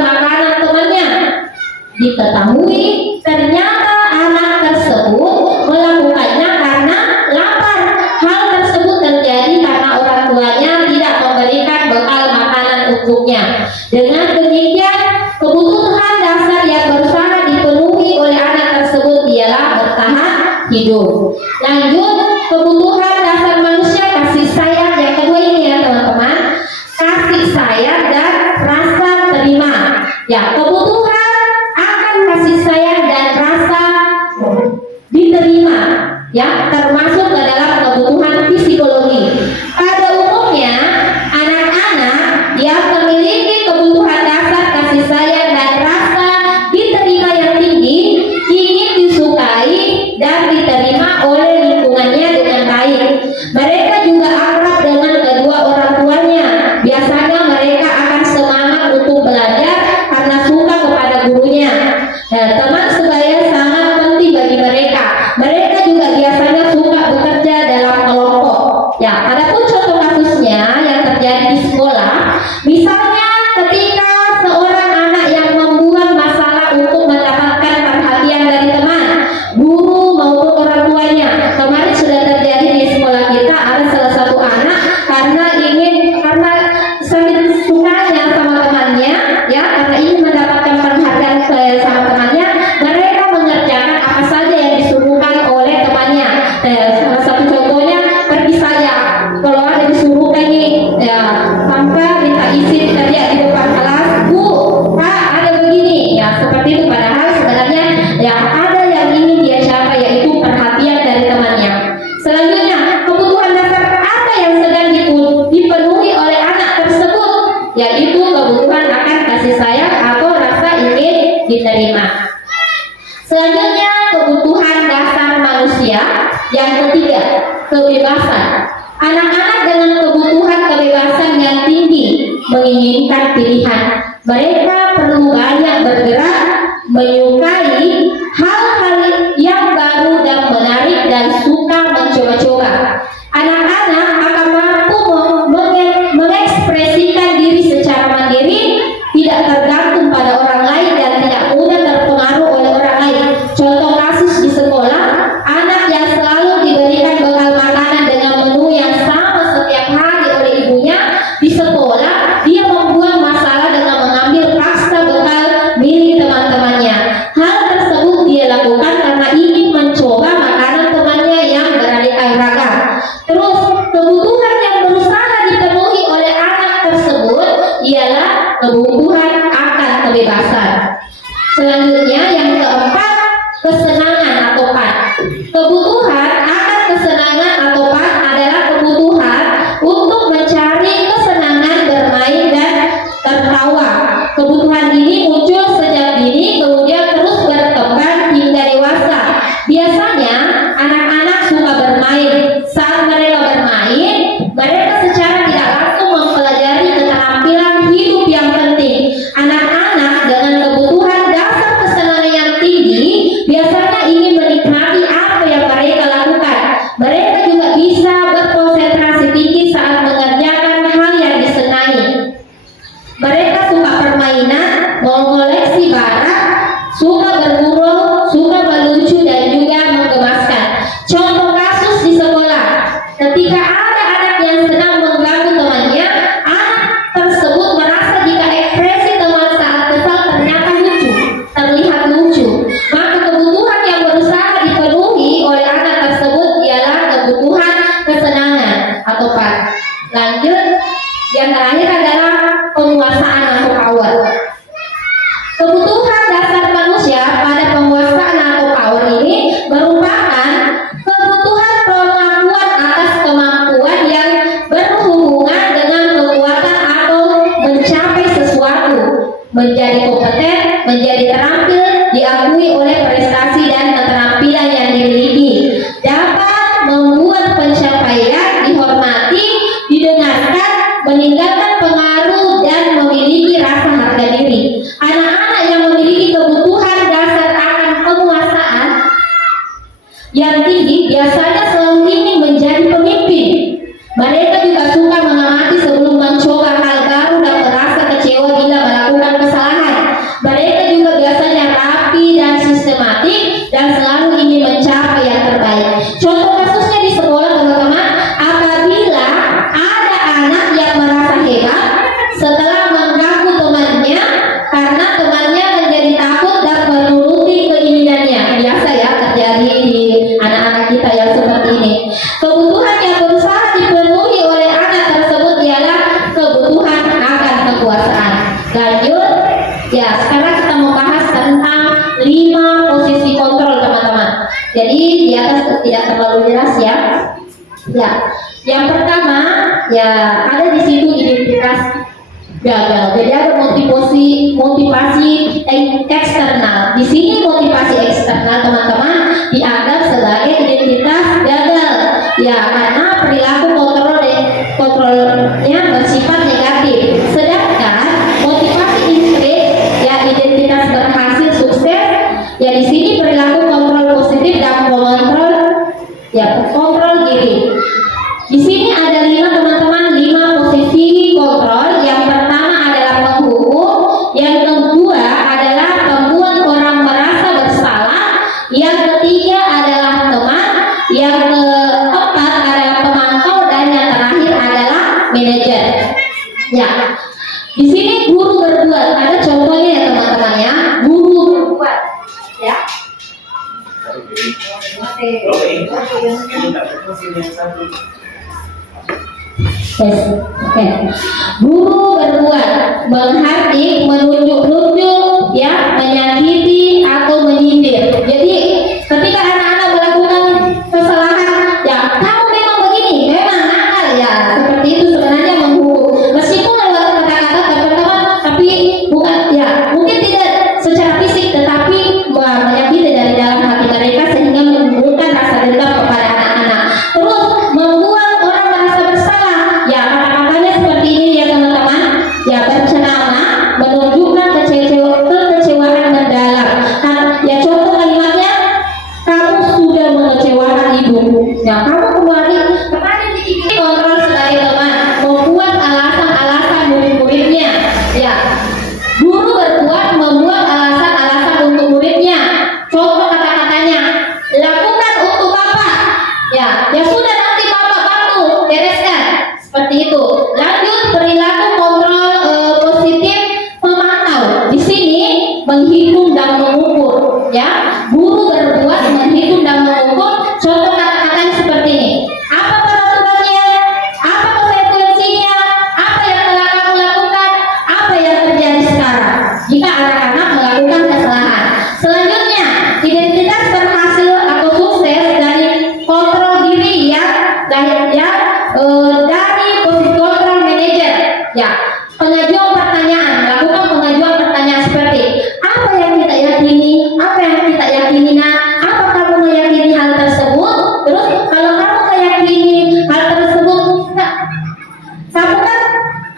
Diketahui ternyata anak tersebut melakukannya karena lapar. Hal tersebut terjadi karena orang tuanya tidak memberikan bekal makanan untuknya. Dengan demikian, kebutuhan dasar yang berusaha dipenuhi oleh anak tersebut ialah bertahan hidup. Lanjut, kebutuhan dasar manusia kasih sayang yang kedua ini ya teman-teman. Kasih sayang dan rasa terima. Ya, kebutuhan akan kasih sayang dan rasa diterima ya, termasuk ke dalam kebutuhan psikologi. Pada umumnya, anak-anak yang memiliki kebutuhan dasar kasih sayang dan rasa diterima yang tinggi ingin disukai dan diterima oleh lingkungannya dengan baik. Mereka juga akrab dengan kedua orang tuanya. Biasanya mereka akan semangat untuk belajar karena suka kepada gurunya. Teman sebaya sangat penting bagi mereka. Mereka juga biasanya suka bekerja dalam kelompok. Ya, adapun contoh kasusnya yang terjadi di sekolah, misalnya ketika seorang anak yang membuat masalah untuk mendapatkan perhatian dari teman, guru maupun orang tuanya. Kemarin sudah terjadi di sekolah kita, ada salah satu anak karena sangat sukanya sama temannya, ya, karena ingin mendapatkan perhatian sama temannya, mereka mengerjakan apa saja yang disuruhkan oleh temannya. Salah satu contohnya pergi saja, kalau ada disuruhkan nih, ya, tanpa minta izin kerja di depan kelas, Bu, Pak, ada begini, ya, seperti itu. Padahal sebenarnya ya ada yang ingin dia capai, yaitu perhatian dari temannya. Selanjutnya, kebutuhan dasar apa yang sedang dipenuhi oleh anak tersebut, yaitu kebutuhan akan kasih sayang atau rasa ingin diterima. Selanjutnya, kebutuhan dasar manusia yang ketiga, kebebasan. Anak-anak dengan kebutuhan kebebasan yang tinggi menginginkan pilihan. Mereka perlu banyak bergerak, menyukai hal-hal yang baru dan menarik, dan suka mencoba-coba. Anak-anak akan mampu mengekspresikan diri secara mandiri, tidak tergantung pada orang lain, dan tidak mudah terpengaruh oleh orang lain. Contoh kasus di sekolah, anak yang selalu diberikan bekal makanan dengan menu yang sama setiap hari oleh ibunya. Di sekolah, dia membuat masalah dengan mengambil paksa bekal milik teman-temannya. Hal tersebut dia lakukan karena ingin mencoba makanan temannya yang beraneka ragam. Terus, kebutuhan yang berusaha dipenuhi oleh anak tersebut ialah kebutuhan akan kebebasan. Selanjutnya, yang keempat, kesenangan atau fun. Kebutuhan akan kesenangan atau fun adalah kebutuhan untuk mencari kesenangan bermain dan tertawa. Kebutuhan ini muncul sejak dini, kemudian terus berkembang hingga dewasa. Biasanya anak-anak suka bermain. Saat mereka bermain, mereka secara tidak langsung mempelajari keterampilan hidup yang penting. Anak-anak dengan kebutuhan dasar kesenangan yang tinggi biasanya ingin menikmati apa yang mereka lakukan. Mereka juga bisa berkonsentrasi tinggi saat mengerjakan hal yang disenangi. Mereka suka permainan, mengoleksi barang, suka berburu, suka melucu, dan juga menggemaskan. Contoh kasus di sekolah, ketika ada anak yang sedang mengganggu temannya, anak tersebut merasa jika ekspresi teman saat kesal terlihat lucu, maka kebutuhan yang berusaha dipenuhi oleh anak tersebut ialah kebutuhan kesenangan atau fun. Lanjut, yang terakhir adalah penguasaan atau power. Kebutuhan dasar manusia pada penguasaan atau power ini merupakan kebutuhan pengakuan atas kemampuan yang berhubungan dengan kekuatan atau mencapai sesuatu, menjadi kompeten, menjadi terampil, diakui oleh prestasi dan keterampilan yang dimiliki, dapat membuat pencapaian dihormati, didengarkan, meninggalkan pengaruh, dan memiliki rasa harga diri. Anak-anak yang memiliki kebutuhan dasar akan penguasaan yang tinggi biasanya selalu ingin menjadi pemimpin. Mereka juga suka mengamati sebelum mencoba hal baru dan merasa kecewa bila melakukan kesalahan. Mereka Lanjut, ya sekarang kita mau bahas tentang 5 posisi kontrol teman-teman. Jadi di atas tidak terlalu jelas ya. Ya, yang pertama ya ada di situ identitas gagal. Jadi ada motivasi eksternal. Di sini motivasi eksternal teman-teman dianggap sebagai identitas gagal. Ya, karena perilaku kontrolnya bersifat negatif. Sedangkan motivasi intrik ya identitas berhasil sukses. Ya di sini perilaku kontrol positif dan mengontrol ya kontrol diri. Di sini ada 5 teman-teman, 5 posisi kontrol. Yang pertama adalah penghukum, yang kedua adalah membuat orang merasa bersalah, yang ketiga adalah teman, yang keempat adalah pemantau, dan yang terakhir adalah manajer. Ya, di sini guru berbuat. Ada contohnya ya teman-teman ya, guru berbuat. Ya. Yes. Oke. Guru berbuat, menghardik, menunjuk-nunjuk, ya, menyakiti atau menyindir. Jadi ketika anak-anak melakukan kesalahan, ya kamu memang begini, memang nakal ya, seperti itu sebenarnya menghukum. Meskipun lewat kata-kata teman-teman, tapi bukan ya, mungkin tidak secara fisik, tetapi menyakiti dari dalam hati mereka sehingga menimbulkan rasa dendam kepada anak-anak. Terus membuat orang merasa bersalah. Ya, kata-katanya seperti ini ya teman-teman. Ya, berceramah, menunjukkan kekecewaan mendalam. Ya, contoh kalimatnya, kamu sudah mengecewakan ibu. Ya, kamu kemarin dibikin kontrol sebagai teman, membuat alasan-alasan murid-muridnya. Ya, guru berbuat membuat alasan-alasan untuk muridnya. Contoh kata-katanya, lakukan untuk bapak. Ya sudah nanti bapak bantu bereskan. Seperti itu. Lanjut, perilaku kontrol positif memantau. Di sini menghitung dan mengukur. Ya, guru berbuat menghitung dan mengukur. Contoh kata-katanya seperti ini. Apa peraturannya? Apa konsekuensinya? Apa yang telah kamu lakukan? Apa yang terjadi sekarang jika anak-anak melakukan kesalahan? Selanjutnya, identitas berhasil atau sukses dari kontrol diri yang dari posisi kontrol manajer. Ya, pengajuan pertanyaan, lakukan pengajuan pertanyaan seperti apa yang kita yakini, apa yang kita yakini, apa kamu meyakini hal tersebut? Terus kalau kamu meyakini hal tersebut, kamu kan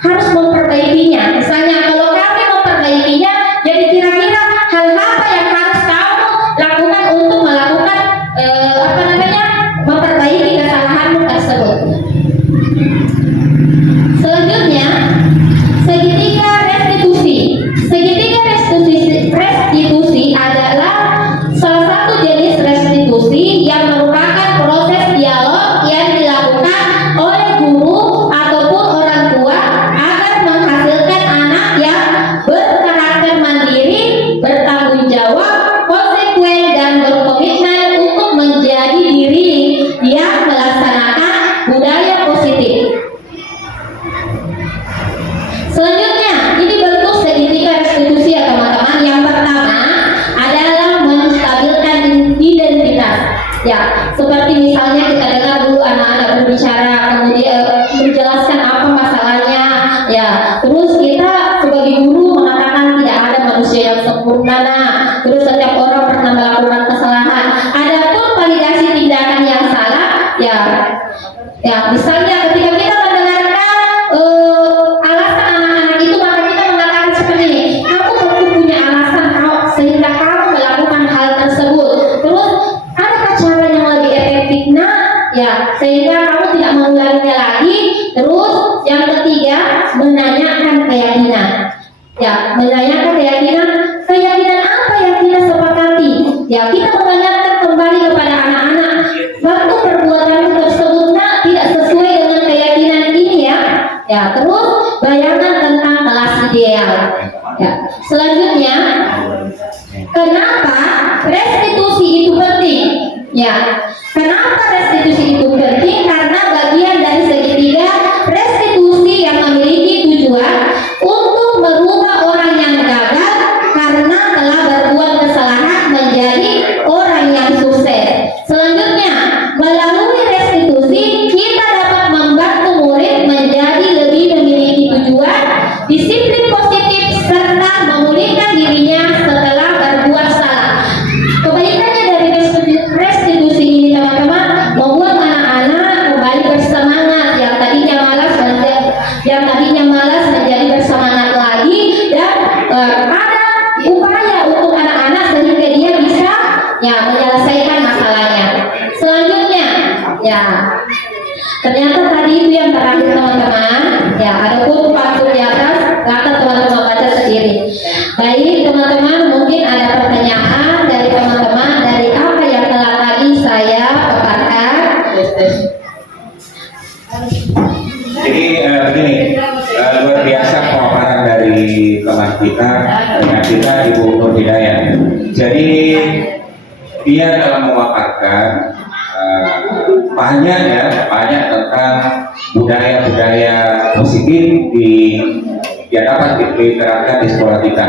harus memperbaikinya. Misalnya kalau kami memperbaikinya, jadi kira-kira hal apa yang harus kamu lakukan untuk melakukan memperbaiki kesalahanmu tersebut. Selanjutnya, segitiga restitusi. Segitiga restitusi adalah salah satu jenis restitusi yang merupakan proses dialog yang dilakukan oleh guru ataupun orang tua agar menghasilkan anak yang berkarakter mandiri, bertanggung jawab, konsekuen, dan berkomitmen untuk menjadi diri yang melaksanakan budaya positif. Selanjutnya, ini bentuk segitiga restitusi ya teman-teman. Yang pertama adalah menstabilkan identitas. Ya, seperti misalnya kita dengar dulu anak-anak berbicara, kemudian menjelaskan apa masalahnya. Ya, terus kita sebagai guru mengatakan tidak ada manusia yang sempurna. Terus setiap orang pernah melakukan kesalahan. Adapun validasi tindakan yang salah, ya misalnya ketika kita mendengarkan alasan anak-anak itu, maka kita mengatakan seperti ini, kamu tentu punya alasan sehingga kamu melakukan hal tersebut. Terus adakah cara yang lebih efektif ya sehingga kamu tidak mengulanginya lagi. Terus yang ketiga, menanyakan keyakinan. Ya, menanyakan keyakinan apa yang kita sepakati. Ya, kita menanyakan kembali kepada anak-anak, waktu perbuatan tersebut tidak sesuai dengan keyakinan ini ya. Ya, terus bayangan tentang kelas ideal. Ya, selanjutnya, kenapa restitusi itu penting? Ya, kenapa restitusi itu penting? Karena bagian dari segitiga restitusi yang memiliki tujuan untuk merubah bersama kita dengan kita Ibu Nur Hidayah. Jadi dia dalam memaparkan banyak tentang budaya-budaya positif yang dapat diterapkan di sekolah kita.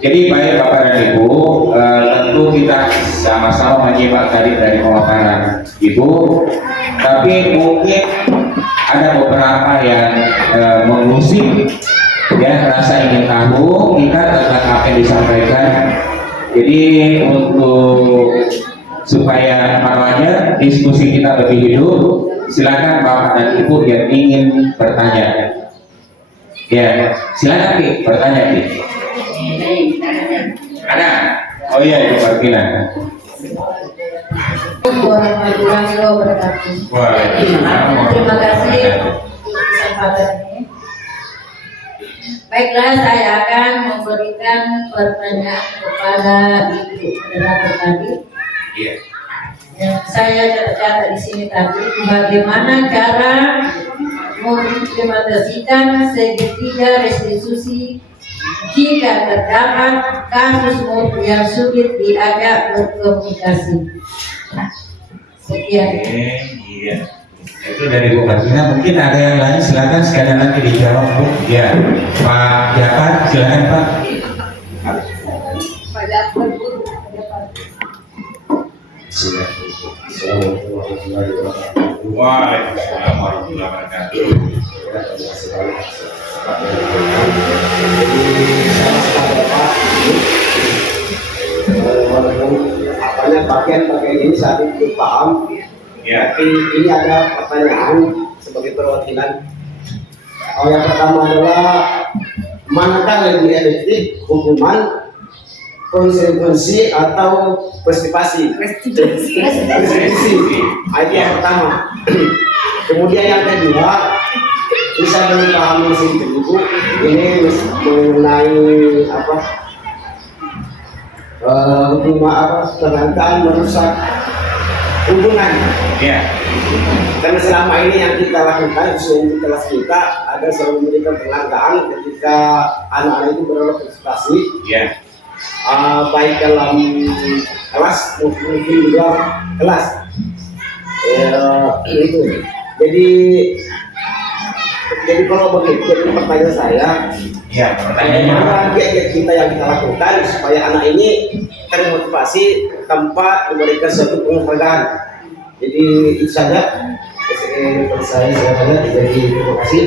Jadi baik Bapak dan Ibu, tentu kita sama-sama menyimak tadi dari pemaparan Ibu, tapi mungkin ada beberapa yang mengusik ya rasa ingin tahu kita tentang apa yang disampaikan. Jadi untuk supaya namanya diskusi kita lebih hidup, silakan Bapak dan Ibu yang ingin bertanya. Ya, silakan Ki, bertanya Ki. Ada? Oh iya, Ibu Martina. Warahmatullahi wabarakatuh. Terima kasih kesempatan ini. Baiklah, saya akan memberikan pertanyaan kepada Ibu moderator tadi. Iya. Yang saya catat di sini tadi, bagaimana cara mengimplementasikan segitiga restitusi jika terdapat kasus murid yang sulit diajak berkomunikasi. Sekian. Iya. Itu dari Bu Martina. Mungkin ada yang lain, silakan sekalian nanti dijawab Bu. Ya, Pak Jafar, silakan Pak. Waalaikumsalam warahmatullahi wabarakatuh. Apanya pakaian ini saat itu paham. Ya. Tapi ini ada pertanyaan sebagai perwakilan. Yang pertama adalah manakah lebih efektif hukuman konsekuensi atau restitusi? Restitusi. Itu yang pertama. Kemudian yang kedua, bisa dipahami sedikit Ibu, ini mengenai apa? Hukuman kelangkaan merusak hubungan. Ya. Karena selama ini yang kita lakukan di kelas kita ada selalu memberikan penghargaan ketika anak-anak itu berpartisipasi. Ya. Baik dalam kelas maupun juga kelas. Itu. Jadi kalau begitu, jadi pertanyaan saya, Ya, pertanyaannya apa? bagaimana giat kita yang kita lakukan supaya anak ini termotivasi tanpa memberikan suatu penghargaan. Jadi itu saja. Saya jadi terima kasih.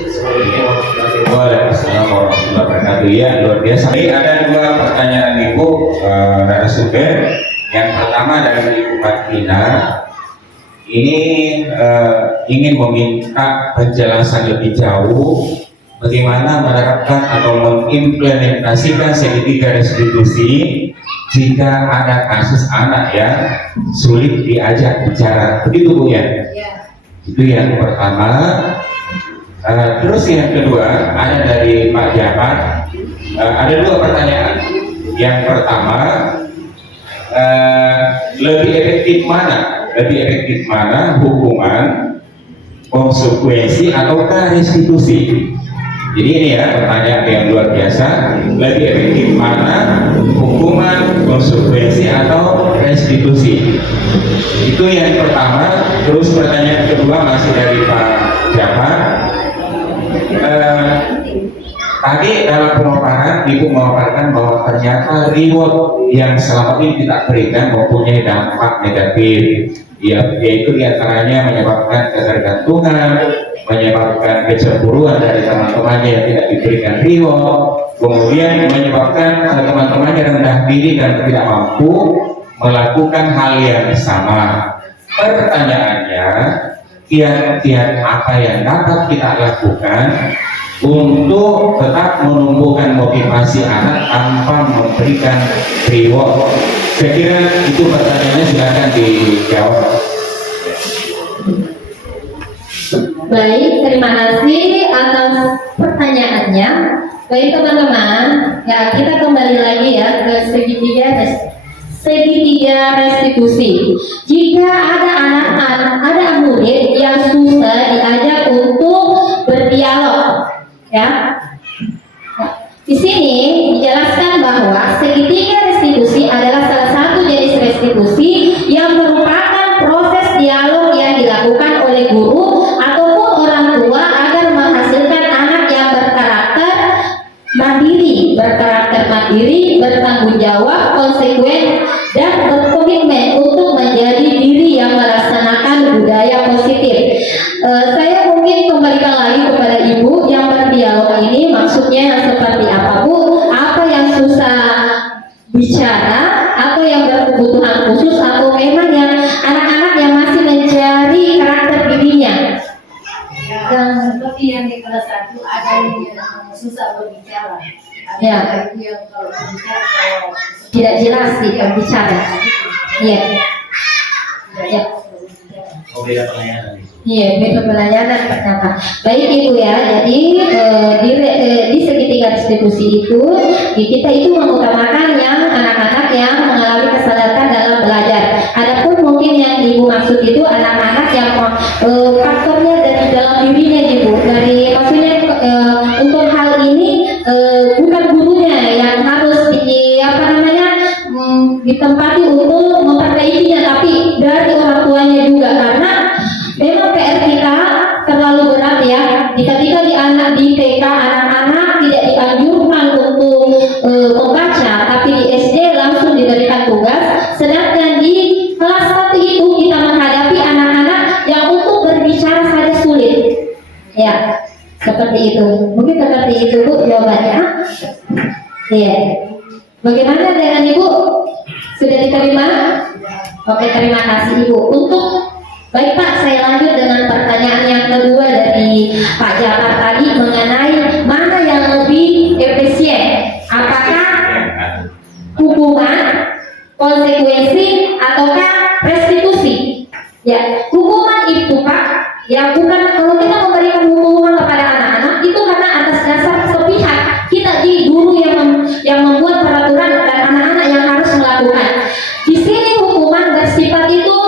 Waalaikumsalam warahmatullahi wabarakatuh. Ya, luar biasa. Ini ada dua pertanyaan Ibu narasumber. Yang pertama dari Ibu Martina. Ini ingin meminta penjelasan lebih jauh bagaimana menerapkan atau mengimplementasikan segitiga restitusi jika ada kasus anak yang sulit diajak bicara. Begitu Bu ya? Itu yang pertama. Terus yang kedua ada dari Pak Jafar. Ada dua pertanyaan. Yang pertama, lebih efektif mana hukuman konsekuensi ataukah restitusi? Jadi ini ya pertanyaan yang luar biasa. Lebih efektif mana hukuman konsekuensi atau restitusi? Itu yang pertama. Terus pertanyaan kedua masih dari Pak Jafar. Tadi dalam pemaparan Ibu memaparkan bahwa ternyata reward yang selama ini kita berikan mempunyai dampak negatif, yaitu diantaranya menyebabkan ketergantungan, menyebabkan kecemburuan dari teman-temannya yang tidak diberikan reward, kemudian menyebabkan teman-temannya rendah diri dan tidak mampu melakukan hal yang sama. Pertanyaannya, kiat-kiat apa yang dapat kita lakukan untuk tetap menumbuhkan motivasi anak tanpa memberikan reward? Saya kira itu pertanyaannya, silakan dijawab. Baik, terima kasih atas pertanyaannya. Baik teman-teman, ya kita kembali lagi ya ke segitiga restitusi. Jika ada anak-anak, ada murid yang susah diajak untuk berdialog, ya. Di sini di dalam diri, bertanggung jawab, konsekuen, dan berkomitmen untuk menjadi diri yang melaksanakan budaya positif. Saya mungkin kembalikan lagi kepada Ibu yang berdialog ini, maksudnya seperti apa Bu? Apa yang susah bicara, atau yang berkebutuhan khusus, atau memang yang anak-anak yang masih mencari karakter dirinya? Dan seperti yang di kelas 1 ada yang susah berbicara. Ya. Ada yang kalau berbicara kalau Tidak jelas sih bicara. Iya. Ya. Oh, beda pelayanan. Iya, beda pelayanan ternyata. Baik Ibu ya, jadi di segitiga distribusi itu, kita itu mengutamakan yang anak-anak yang mengalami kesulitan dalam belajar. Adapun mungkin yang Ibu maksud itu anak-anak yang faktornya dari dalam dirinya Ibu. Dari maksudnya untuk hal ini bukan gurunya yang harus ditempati untuk memperbaikinya, tapi dari orang tuanya juga, karena memang PR kita terlalu berat ya. Ketika di TK anak-anak tidak dianjurkan untuk membaca, tapi di SD langsung diberikan tugas. Sedangkan di kelas 1 itu kita menghadapi anak-anak yang untuk berbicara saja sulit. Ya, seperti itu. Mungkin seperti itu Bu jawabannya. Iya. Bagaimana dengan Ibu? Sudah diterima? Oke, terima kasih Ibu. Baik Pak, saya lanjut dengan pertanyaan yang kedua dari Pak Jafar tadi mengenai mana yang lebih efisien, apakah hukuman, konsekuensi, ataukah restitusi? Ya, hukuman itu Pak, ya bukan kalau kita memberikan hukuman kepada anak-anak itu karena atas dasar sepihak kita di guru yang membuat peraturan dan anak-anak yang harus melakukan. Di sini hukuman bersifat itu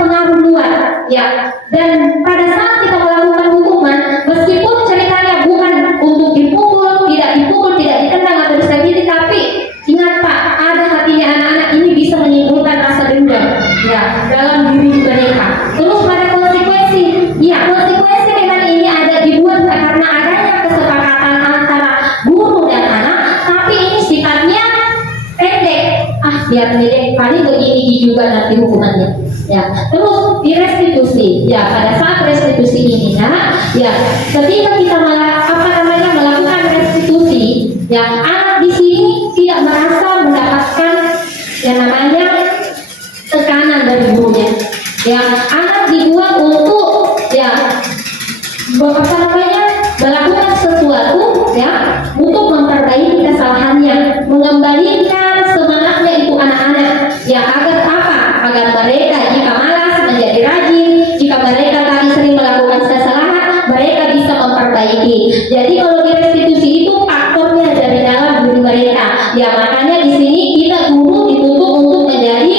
pengaruh luar, ya. Dan pada saat kita melakukan hukuman, meskipun ceritanya bukan untuk dipukul, tidak ditendang atau disakiti, tapi ingat Pak, ada hatinya anak-anak ini bisa menimbulkan rasa dendam, ya, dalam diri mereka. Terus pada konsekuensi, ya konsekuensi memang ini ada dibuat karena adanya kesepakatan antara guru dan anak, tapi ini sifatnya pendek. Biar pendek, paling begini juga nanti hukumannya. Ya, terus direstitusi. Ya, pada saat restitusi ini ya, ketika kita melakukan restitusi, ya anak di sini tidak merasa mendapatkan yang namanya tekanan dari gurunya. Ya, anak dibuat untuk melakukan sesuatu ya untuk memperbaiki kesalahannya, mengembalikan semangatnya itu anak-anak. Ya, agar apa? Agar mereka jika malas menjadi rajin, jika mereka tadi sering melakukan kesalahan, mereka bisa memperbaiki. Jadi kalau di restitusi itu faktornya dari dalam diri mereka. Ya, makanya di sini kita guru dituntut untuk menjadi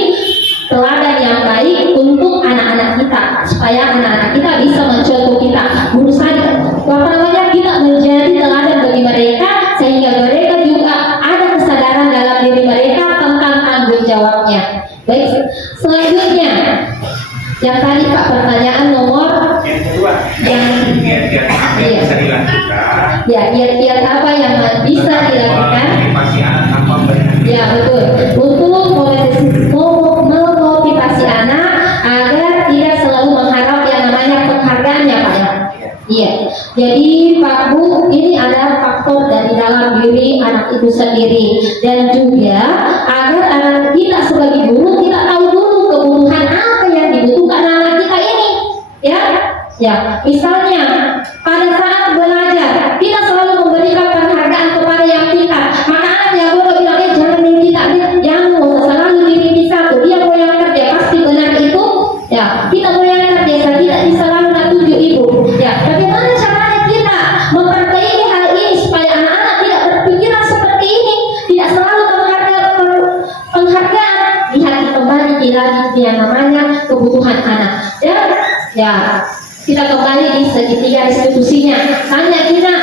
teladan yang baik untuk anak-anak kita, supaya anak-anak kita bisa mencontoh kita. Guru saja, kita menjadi teladan bagi mereka, sehingga mereka juga ada kesadaran dalam diri mereka tentang tanggung jawabnya. Baik, selanjutnya yang tadi Pak pertanyaan nomor Yang kedua, yang kiat-kiat apa yang bisa dilakukan? ya kiat-kiat apa yang bisa dilakukan? Motivasi anak tanpa benar. Ya betul, untuk memotivasi anak agar tidak selalu mengharap yang namanya penghargaannya Pak ya. Iya, jadi Pak Bu, ini ada faktor dari dalam diri anak itu sendiri, dan juga agar anak kita sebagai guru tidak tahu dulu kebutuhan apa yang dibutuhkan anak kita ini, ya. Misalnya pada saat belajar kita selalu memberikan penghargaan kepada yang pintar, maka anak yang bodoh bilangnya jangan minta yang selalu diri satu, dia mau yang kerja pasti benar itu, ya. Kita mau yang kerja tidak selalu tujuh ibu, ya. Bagaimana caranya kita memperbaiki hal ini supaya anak-anak tidak berpikiran seperti ini, tidak selalu penghargaan, lihat kembali lagi yang namanya kebutuhan anak, ya. Kita kembali di segitiga institusinya, tanya kita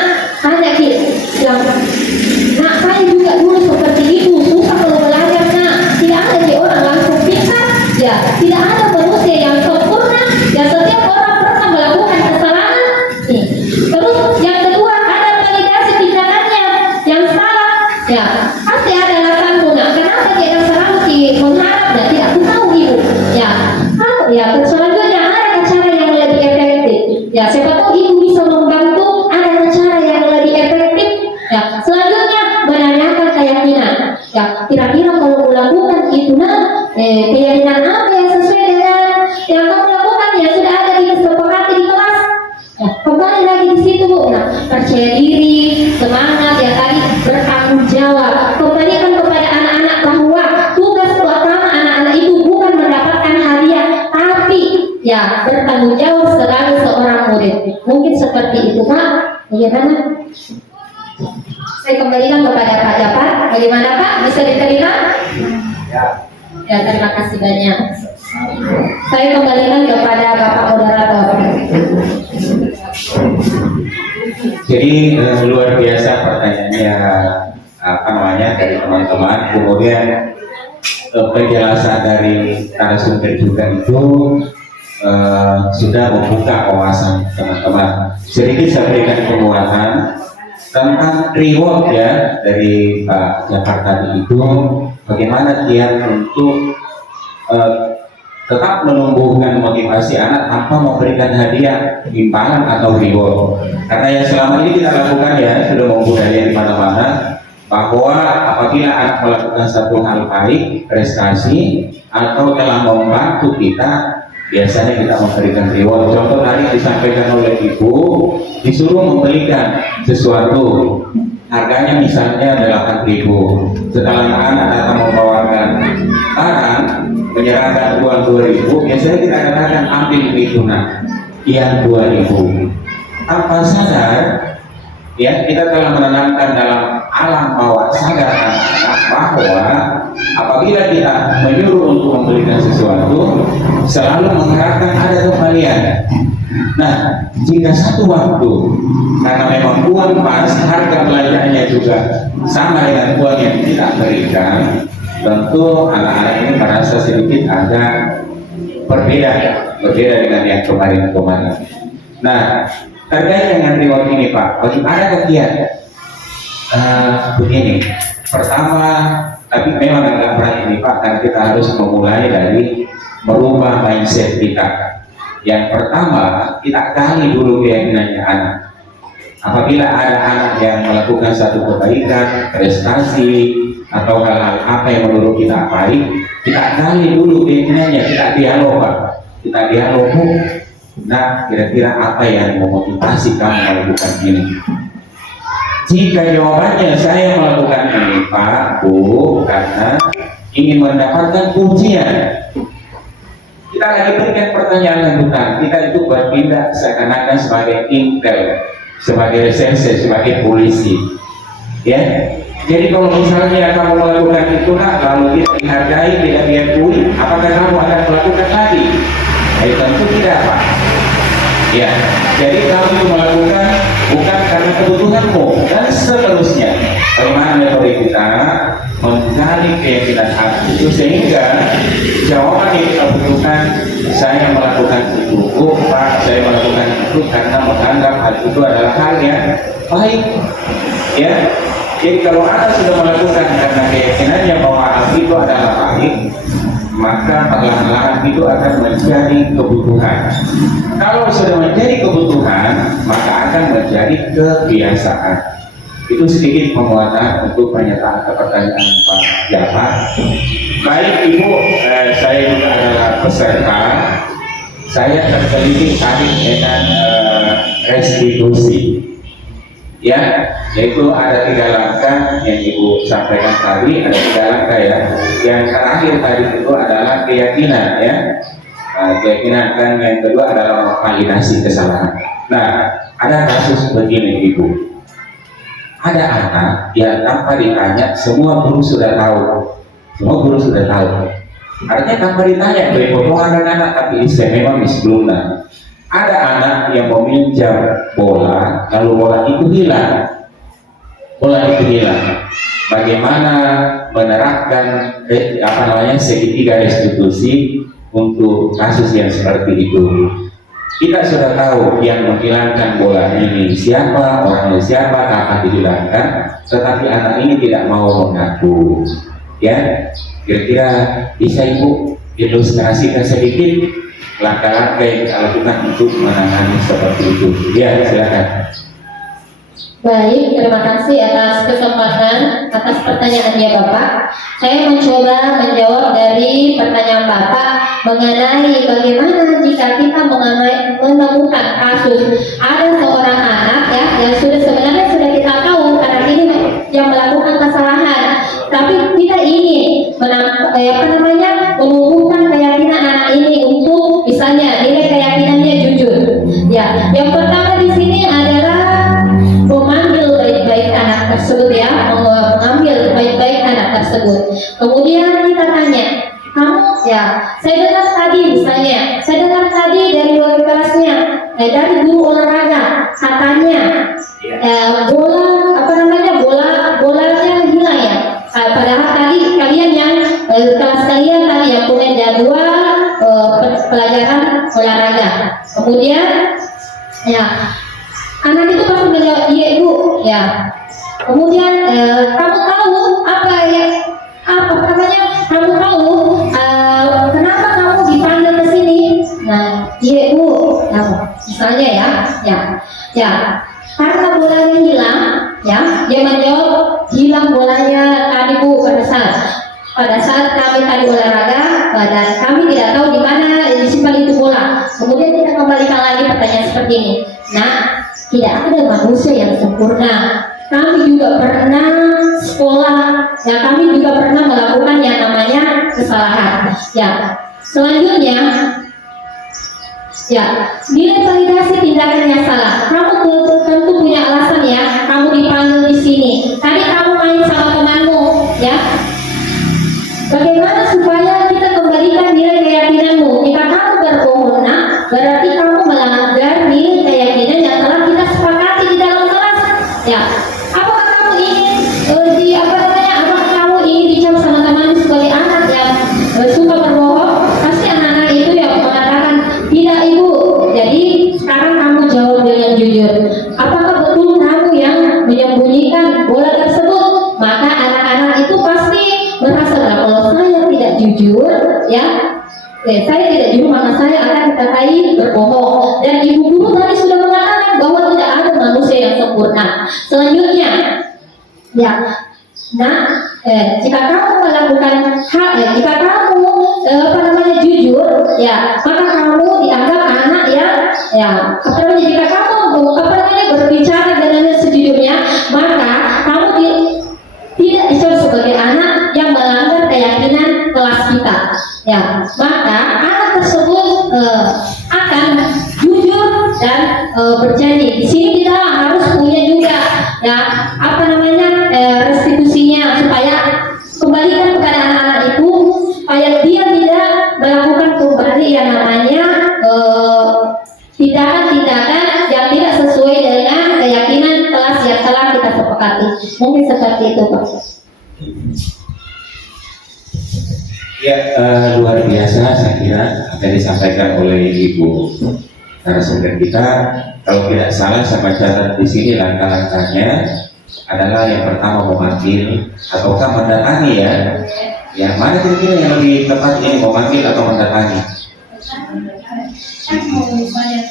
yang nak saya juga dulu seperti itu, susah kalau belajar nak, tidak ada di orang langsung pintar, ya. Tidak ada manusia yang sempurna, ya. Setiap orang pernah melakukan kesalahan. Terus yang kedua ada validasi tindakannya yang salah, ya. pasti ada alasanmu nak. Kenapa tidak selalu mengharap dan tidak tahu ibu? Ya, ya. Selanjutnya ada cara yang lebih efektif. Ya, siapa tahu ibu bisa membantu. Ada cara yang lebih efektif. Ya, selanjutnya menanyakan keyakinan. Ya, kira-kira kalau melakukan itu nak, keyakinan apa yang sesuai dengan yang kamu lakukan yang sudah ada di kesepakati di kelas? Ya, kembali lagi di situ bu. Nah, percaya diri, semangat ya tadi, bertanggung jawab. Kembalikan kepada anak-anak bahwa tugas utama anak-anak itu bukan mendapatkan hadiah, tapi ya bertanggung jawab sebagai seorang murid. Mungkin seperti itu Pak. Bagaimana? Saya kembalikan kepada Pak Japar. Bagaimana Pak? Bisa diterima? Ya, terima kasih banyak. Saya kembalikan kepada Bapak Moderator. Jadi luar biasa pertanyaannya apa namanya dari teman-teman. Kemudian penjelasan dari narasumber juga itu sudah membuka wawasan teman-teman. Sedikit saya berikan penguatan tentang reward ya dari Pak Japar tadi itu, bagaimana dia untuk tetap menumbuhkan motivasi anak tanpa memberikan hadiah, imbalan atau reward. Karena yang selama ini kita lakukan ya sudah membudaya di mana-mana bahwa apabila anak melakukan satu hal baik, prestasi atau telah membantu kita, biasanya kita memberikan reward. Contoh tadi disampaikan oleh ibu, disuruh membelikan sesuatu, harganya misalnya 8.000. Setelah anak datang membawakan barang, menyerahkan uang 2.000, biasanya kita katakan ambil itu nak, yang 2.000. Tanpa sadar, ya kita telah menanamkan dalam alam bawah sadar anak bahwa apabila kita menyuruh untuk membelikan sesuatu, selalu mengharapkan ada kembalian. Nah, jika satu waktu karena memang uang pas, harga belanjanya juga sama dengan uang yang kita berikan, tentu anak-anak ini merasa sedikit agak berbeda dengan yang kemarin-kemarin. Nah, terkait dengan reward ini Pak, ada kegiatan begini. Pertama, tapi memang agak berat ini Pak, karena kita harus memulai dari merubah mindset kita. Yang pertama, kita gali dulu keyakinannya anak. Apabila ada anak yang melakukan satu kebaikan, prestasi, atau hal-hal apa yang menurut kita baik, kita gali dulu keyakinannya, kita dialog Pak. Kita dialog, nah kira-kira apa yang memotivasi kamu melakukan ini? Jika jawabannya saya melakukan ini Pak, Bu, karena ingin mendapatkan pujian, kita lagi berikan pertanyaan lanjutan. Kita itu bertindak seakan-akan sebagai intel, sebagai reserse, sebagai polisi, ya. Jadi kalau misalnya kamu melakukan itu lalu tidak dihargai, tidak diakui, apakah kamu akan melakukan lagi? Tentu tidak Pak. Ya, jadi kamu melakukan bukan karena kebutuhanmu dan seterusnya. Bagaimana metode kita mencari keyakinan hati itu sehingga jawaban yang kita butuhkan, saya melakukan itu, Pak, saya melakukan itu karena menganggap hal itu adalah hal yang baik. Ya, jadi kalau Anda sudah melakukan karena keyakinannya bahwa hal itu adalah baik, maka perlahan-lahan itu akan menjadi kebutuhan. Kalau sudah menjadi kebutuhan, maka akan menjadi kebiasaan. Itu sedikit penguatan untuk pernyataan pertanyaan Pak Japar. Baik Ibu, saya juga adalah peserta. Saya tergelitik tadi dengan restitusi. Ya, yaitu ada 3 langkah yang Ibu sampaikan tadi, ada 3 langkah ya. Yang terakhir tadi itu adalah keyakinan ya. Keyakinan kan yang kedua adalah validasi kesalahan. Nah, ada kasus begini Ibu. Ada anak yang tanpa ditanya semua guru sudah tahu. Semua guru sudah tahu. Artinya tanpa ditanya berhubungan dengan anak tapi istimewa sebelumnya. Ada anak yang meminjam bola, lalu bola itu hilang. Bola itu hilang. Bagaimana menerapkan segitiga restitusi untuk kasus yang seperti itu? kita sudah tahu yang menghilangkan bola ini siapa, orangnya siapa, kapan dihilangkan, tetapi anak ini tidak mau mengaku. Ya, kira-kira bisa Ibu ilustrasikan sedikit langkah-langkah yang kita lakukan untuk menangani seperti itu? Ya, silakan. Baik, terima kasih atas kesempatan, atas pertanyaannya Bapak. Saya mencoba menjawab dari pertanyaan Bapak mengenai bagaimana jika kita menemukan kasus ada seorang anak ya yang sebenarnya sudah kita tahu anak ini yang melakukan kesalahan, tapi kita ingin menumbuhkan keyakinan anak ini untuk misalnya nilai keyakinannya jujur. Ya, yang pertama di sini adalah memanggil baik-baik anak tersebut ya, mengambil baik-baik anak tersebut. Kemudian kita tanya, kamu ya, saya dengar tadi dari wali kelasnya, dari guru olahraga katanya bolanya hilang ya. Padahal tadi kalian yang kelas kalian tadi yang punya jadwal pelajaran olahraga. Kemudian ya, anak itu pasti menjawab iya ibu ya. Kemudian kamu tahu kamu tahu kenapa kamu dipanggil ke sini? Nah, iya ibu ya, misalnya ya karena bolanya hilang ya. Dia menjawab hilang bolanya tadi bu pada saat kami tadi olahraga dan kami tidak tahu di mana disimpan itu bola. Kemudian kita kembalikan lagi pertanyaan seperti ini. Nah, tidak ada manusia yang sempurna. Kami juga pernah sekolah, ya kami juga pernah melakukan yang namanya kesalahan. Ya, selanjutnya, ya nilai validasi tindakan yang salah. Kamu tentu punya alasan ya. Kamu dipanggil di sini. Tadi kamu main sama temanmu, ya. Bagaimana supaya kita kembalikan nilai keyakinanmu? Jika kamu berbohong, berarti kamu melanggar nilai keyakinan yang telah kita sepakati di dalam kelas. Ya, apakah kamu ingin apakah kamu ingin dicap sama temanmu sebagai anak yang suka berbohong? Pasti anak-anak itu yang mengatakan tidak ibu. Jadi sekarang kamu jawab dengan jujur. Apakah betul kamu yang menyembunyikan bola tersebut? Maka anak-anak itu pasti merasa kalau saya tidak jujur, ya. Saya tidak jujur, maka saya akan dikatai berbohong. Dan ibu guru tadi sudah mengatakan bahwa tidak ada manusia yang sempurna. Selanjutnya, ya, jika kamu melakukan jika kamu jujur, ya, maka kamu dianggap anak jika kamu berbicara dengan sejujurnya, maka kamu tidak dicap sebagai anak yang melanggar keyakinan kelas kita. Ya, maka anak tersebut akan jujur dan berjanji. Di sini kita harus punya juga ya restitusinya supaya kembalikan kepada anak-anak itu supaya dia tidak melakukan kembali yang namanya tindakan-tindakan yang tidak sesuai dengan keyakinan kelas yang telah kita sepakati. Mungkin seperti itu Pak. Ya, luar biasa saya kira apa yang disampaikan oleh Ibu narasumber kita. Kalau tidak salah saya catat di sini langkah-langkahnya adalah yang pertama memanggil ataukah mendatangi ya. Yang mana kira-kira yang lebih tepat ini, memanggil atau mendatangi? Kan kalau misalnya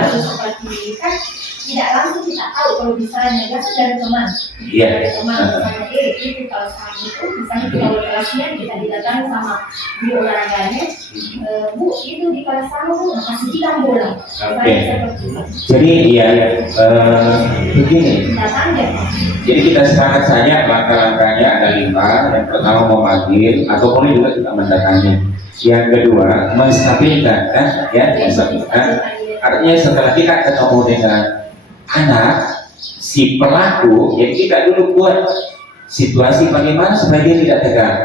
kasus seperti kan tidak langsung kita tahu kalau misalnya biasa dari teman. Iya. Dari teman misalnya itu kalau saat itu misalnya kita kelasnya kita didatangi sama di olahraganya, bu itu di kelas sana bu kasih kita bola. Oke. Jadi ya begini. Jadi kita sepakat saja langkah-langkahnya ada 5. Yang pertama memanggil atau boleh juga kita mendatangi. Yang kedua menstabilkan menstabilkan. Artinya setelah kita ketemu dengan anak si pelaku, jadi kita dulu buat situasi bagaimana supaya dia tidak tegang,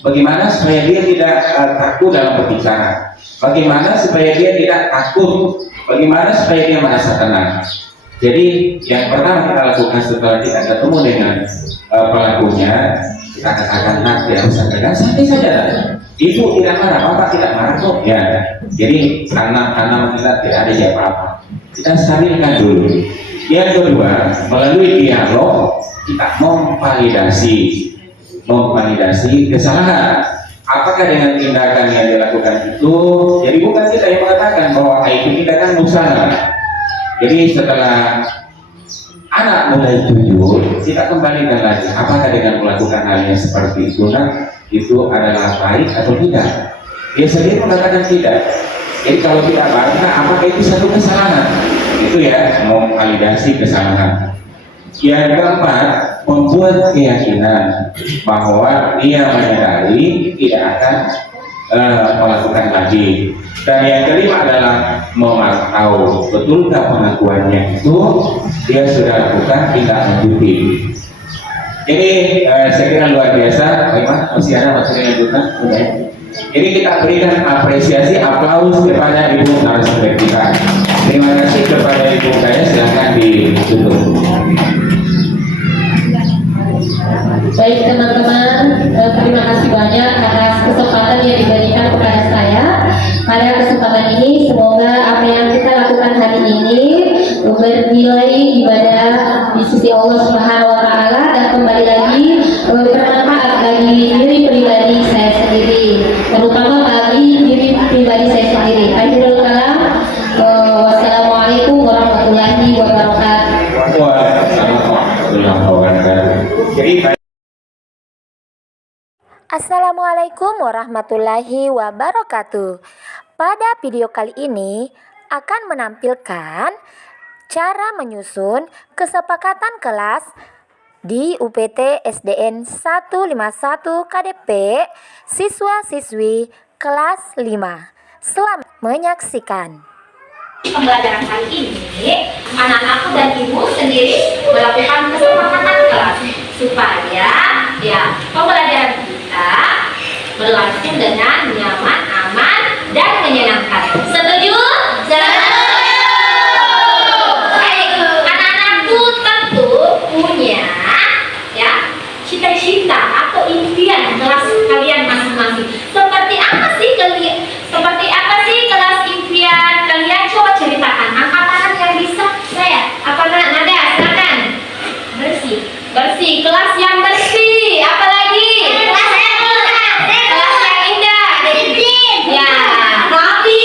bagaimana supaya dia tidak takut dalam berbicara, bagaimana supaya dia tidak takut, bagaimana supaya dia merasa tenang. Jadi yang pertama kita lakukan setelah kita ketemu dengan pelakunya, kita katakan nak dia usah tegang, santai saja. Ibu tidak marah, bapak tidak marah kok. Ya, jadi tanam kita tidak ada siapa-apa. Kita stabilkan dulu. Yang kedua, melalui dialog kita memvalidasi kesalahan. Apakah dengan tindakan yang dilakukan itu, jadi bukan kita yang mengatakan bahwa itu tindakan usaha. Jadi setelah anak mulai jujur, kita kembalikan lagi. Apakah dengan melakukan hal yang seperti itu, itu adalah baik atau tidak? Dia sendiri mengatakan tidak. Jadi kalau tidak baik, apakah itu satu kesalahan? Itu ya, memvalidasi kesalahan. Yang keempat, membuat keyakinan bahwa dia menyadari tidak akan melakukan lagi. Dan yang kelima adalah memantau betulkah pengakuannya itu dia sudah lakukan tidak lanjuti. Ini saya kira luar biasa. Bagaimana? Masih ada yang lanjutkan? Jadi kita berikan apresiasi, aplaus kepada Ibu narasumber kita. Terima kasih kepada Ibu Kaya, silakan ditutup. Baik teman-teman, terima kasih banyak atas kesempatan yang diberikan kepada saya. Pada kesempatan ini, semoga apa yang kita lakukan hari ini bernilai ibadah di sisi Allah Subhanahu Wa Taala dan kembali lagi bermanfaat bagi diri pribadi saya sendiri, terutama bagi diri pribadi saya sendiri. Akhirul kalam, wassalamualaikum warahmatullahi wabarakatuh. Assalamualaikum warahmatullahi wabarakatuh. Pada video kali ini akan menampilkan cara menyusun kesepakatan kelas di UPT SDN 151 KDP siswa-siswi kelas 5. Selamat menyaksikan. Pembelajaran kali ini, anak-anakku dan ibu sendiri melakukan kesepakatan kelas supaya pembelajaran kita berlangsung dengan nyaman, aman, dan menyenangkan. Setuju? Baik, anak-anakku tentu punya cita-cita atau impian kelas kalian masing-masing. Seperti apa sih kelas impian kalian? Coba ceritakan. Angkat tangan yang bisa. Saya. Apa Nada? Silakan. Bersih. Kelas yang bersih. Apalagi? Kelas yang indah. Ya. Rapi.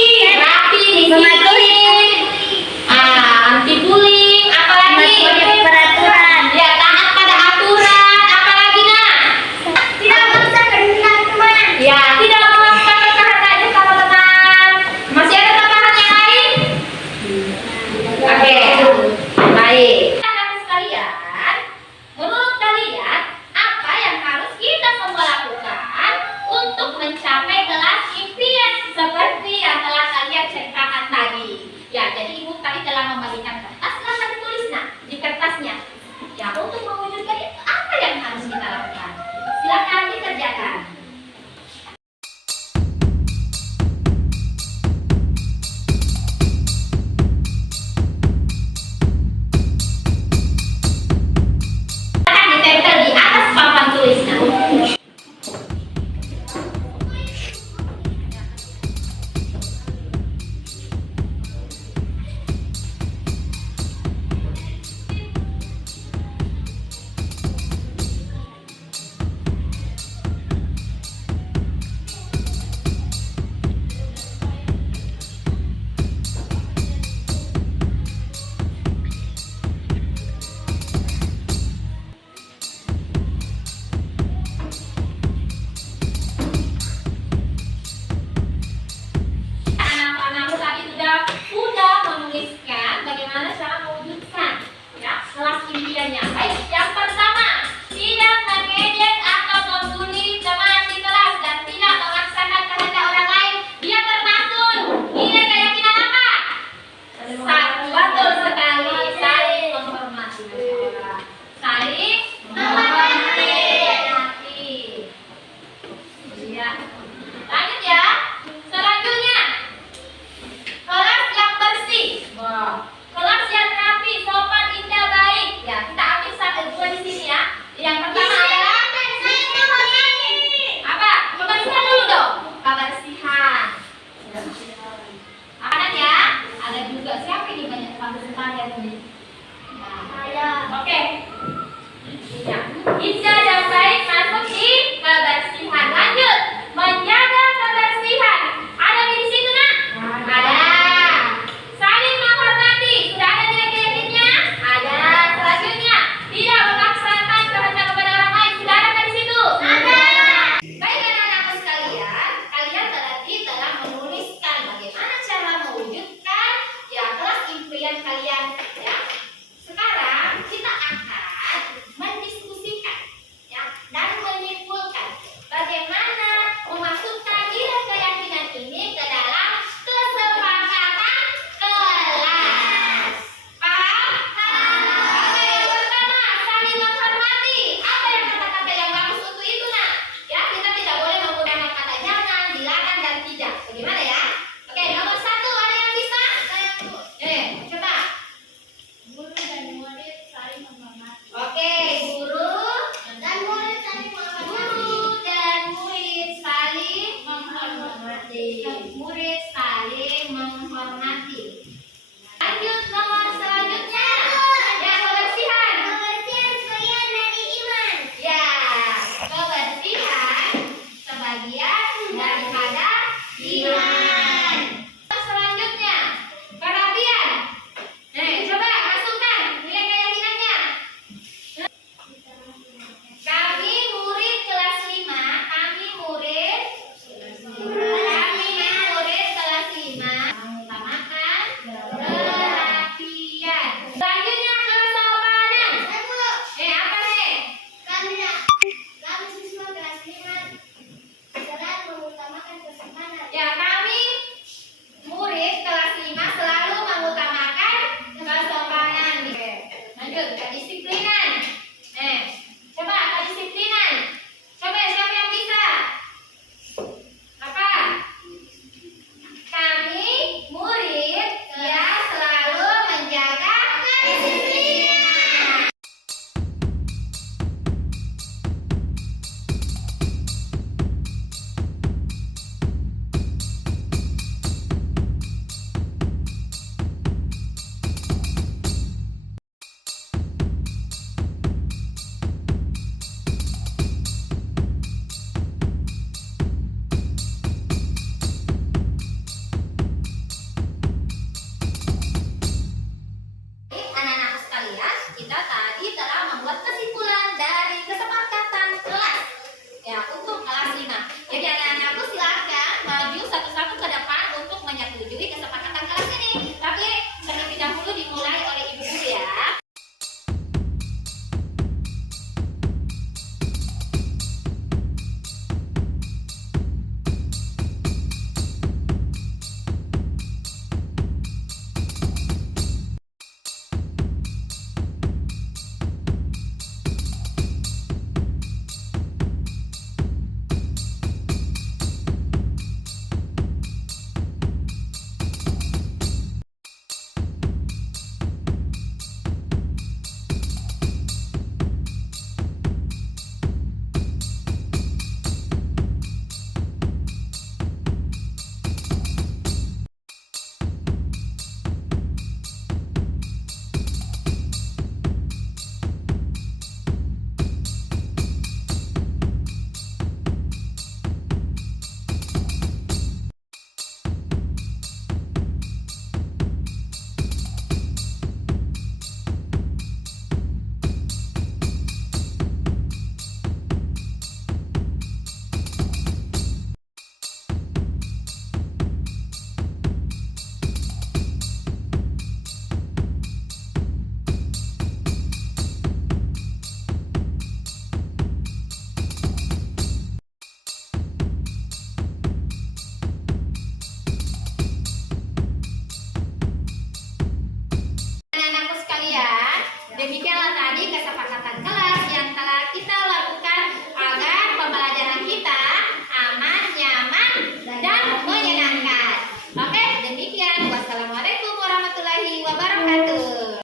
tadi mau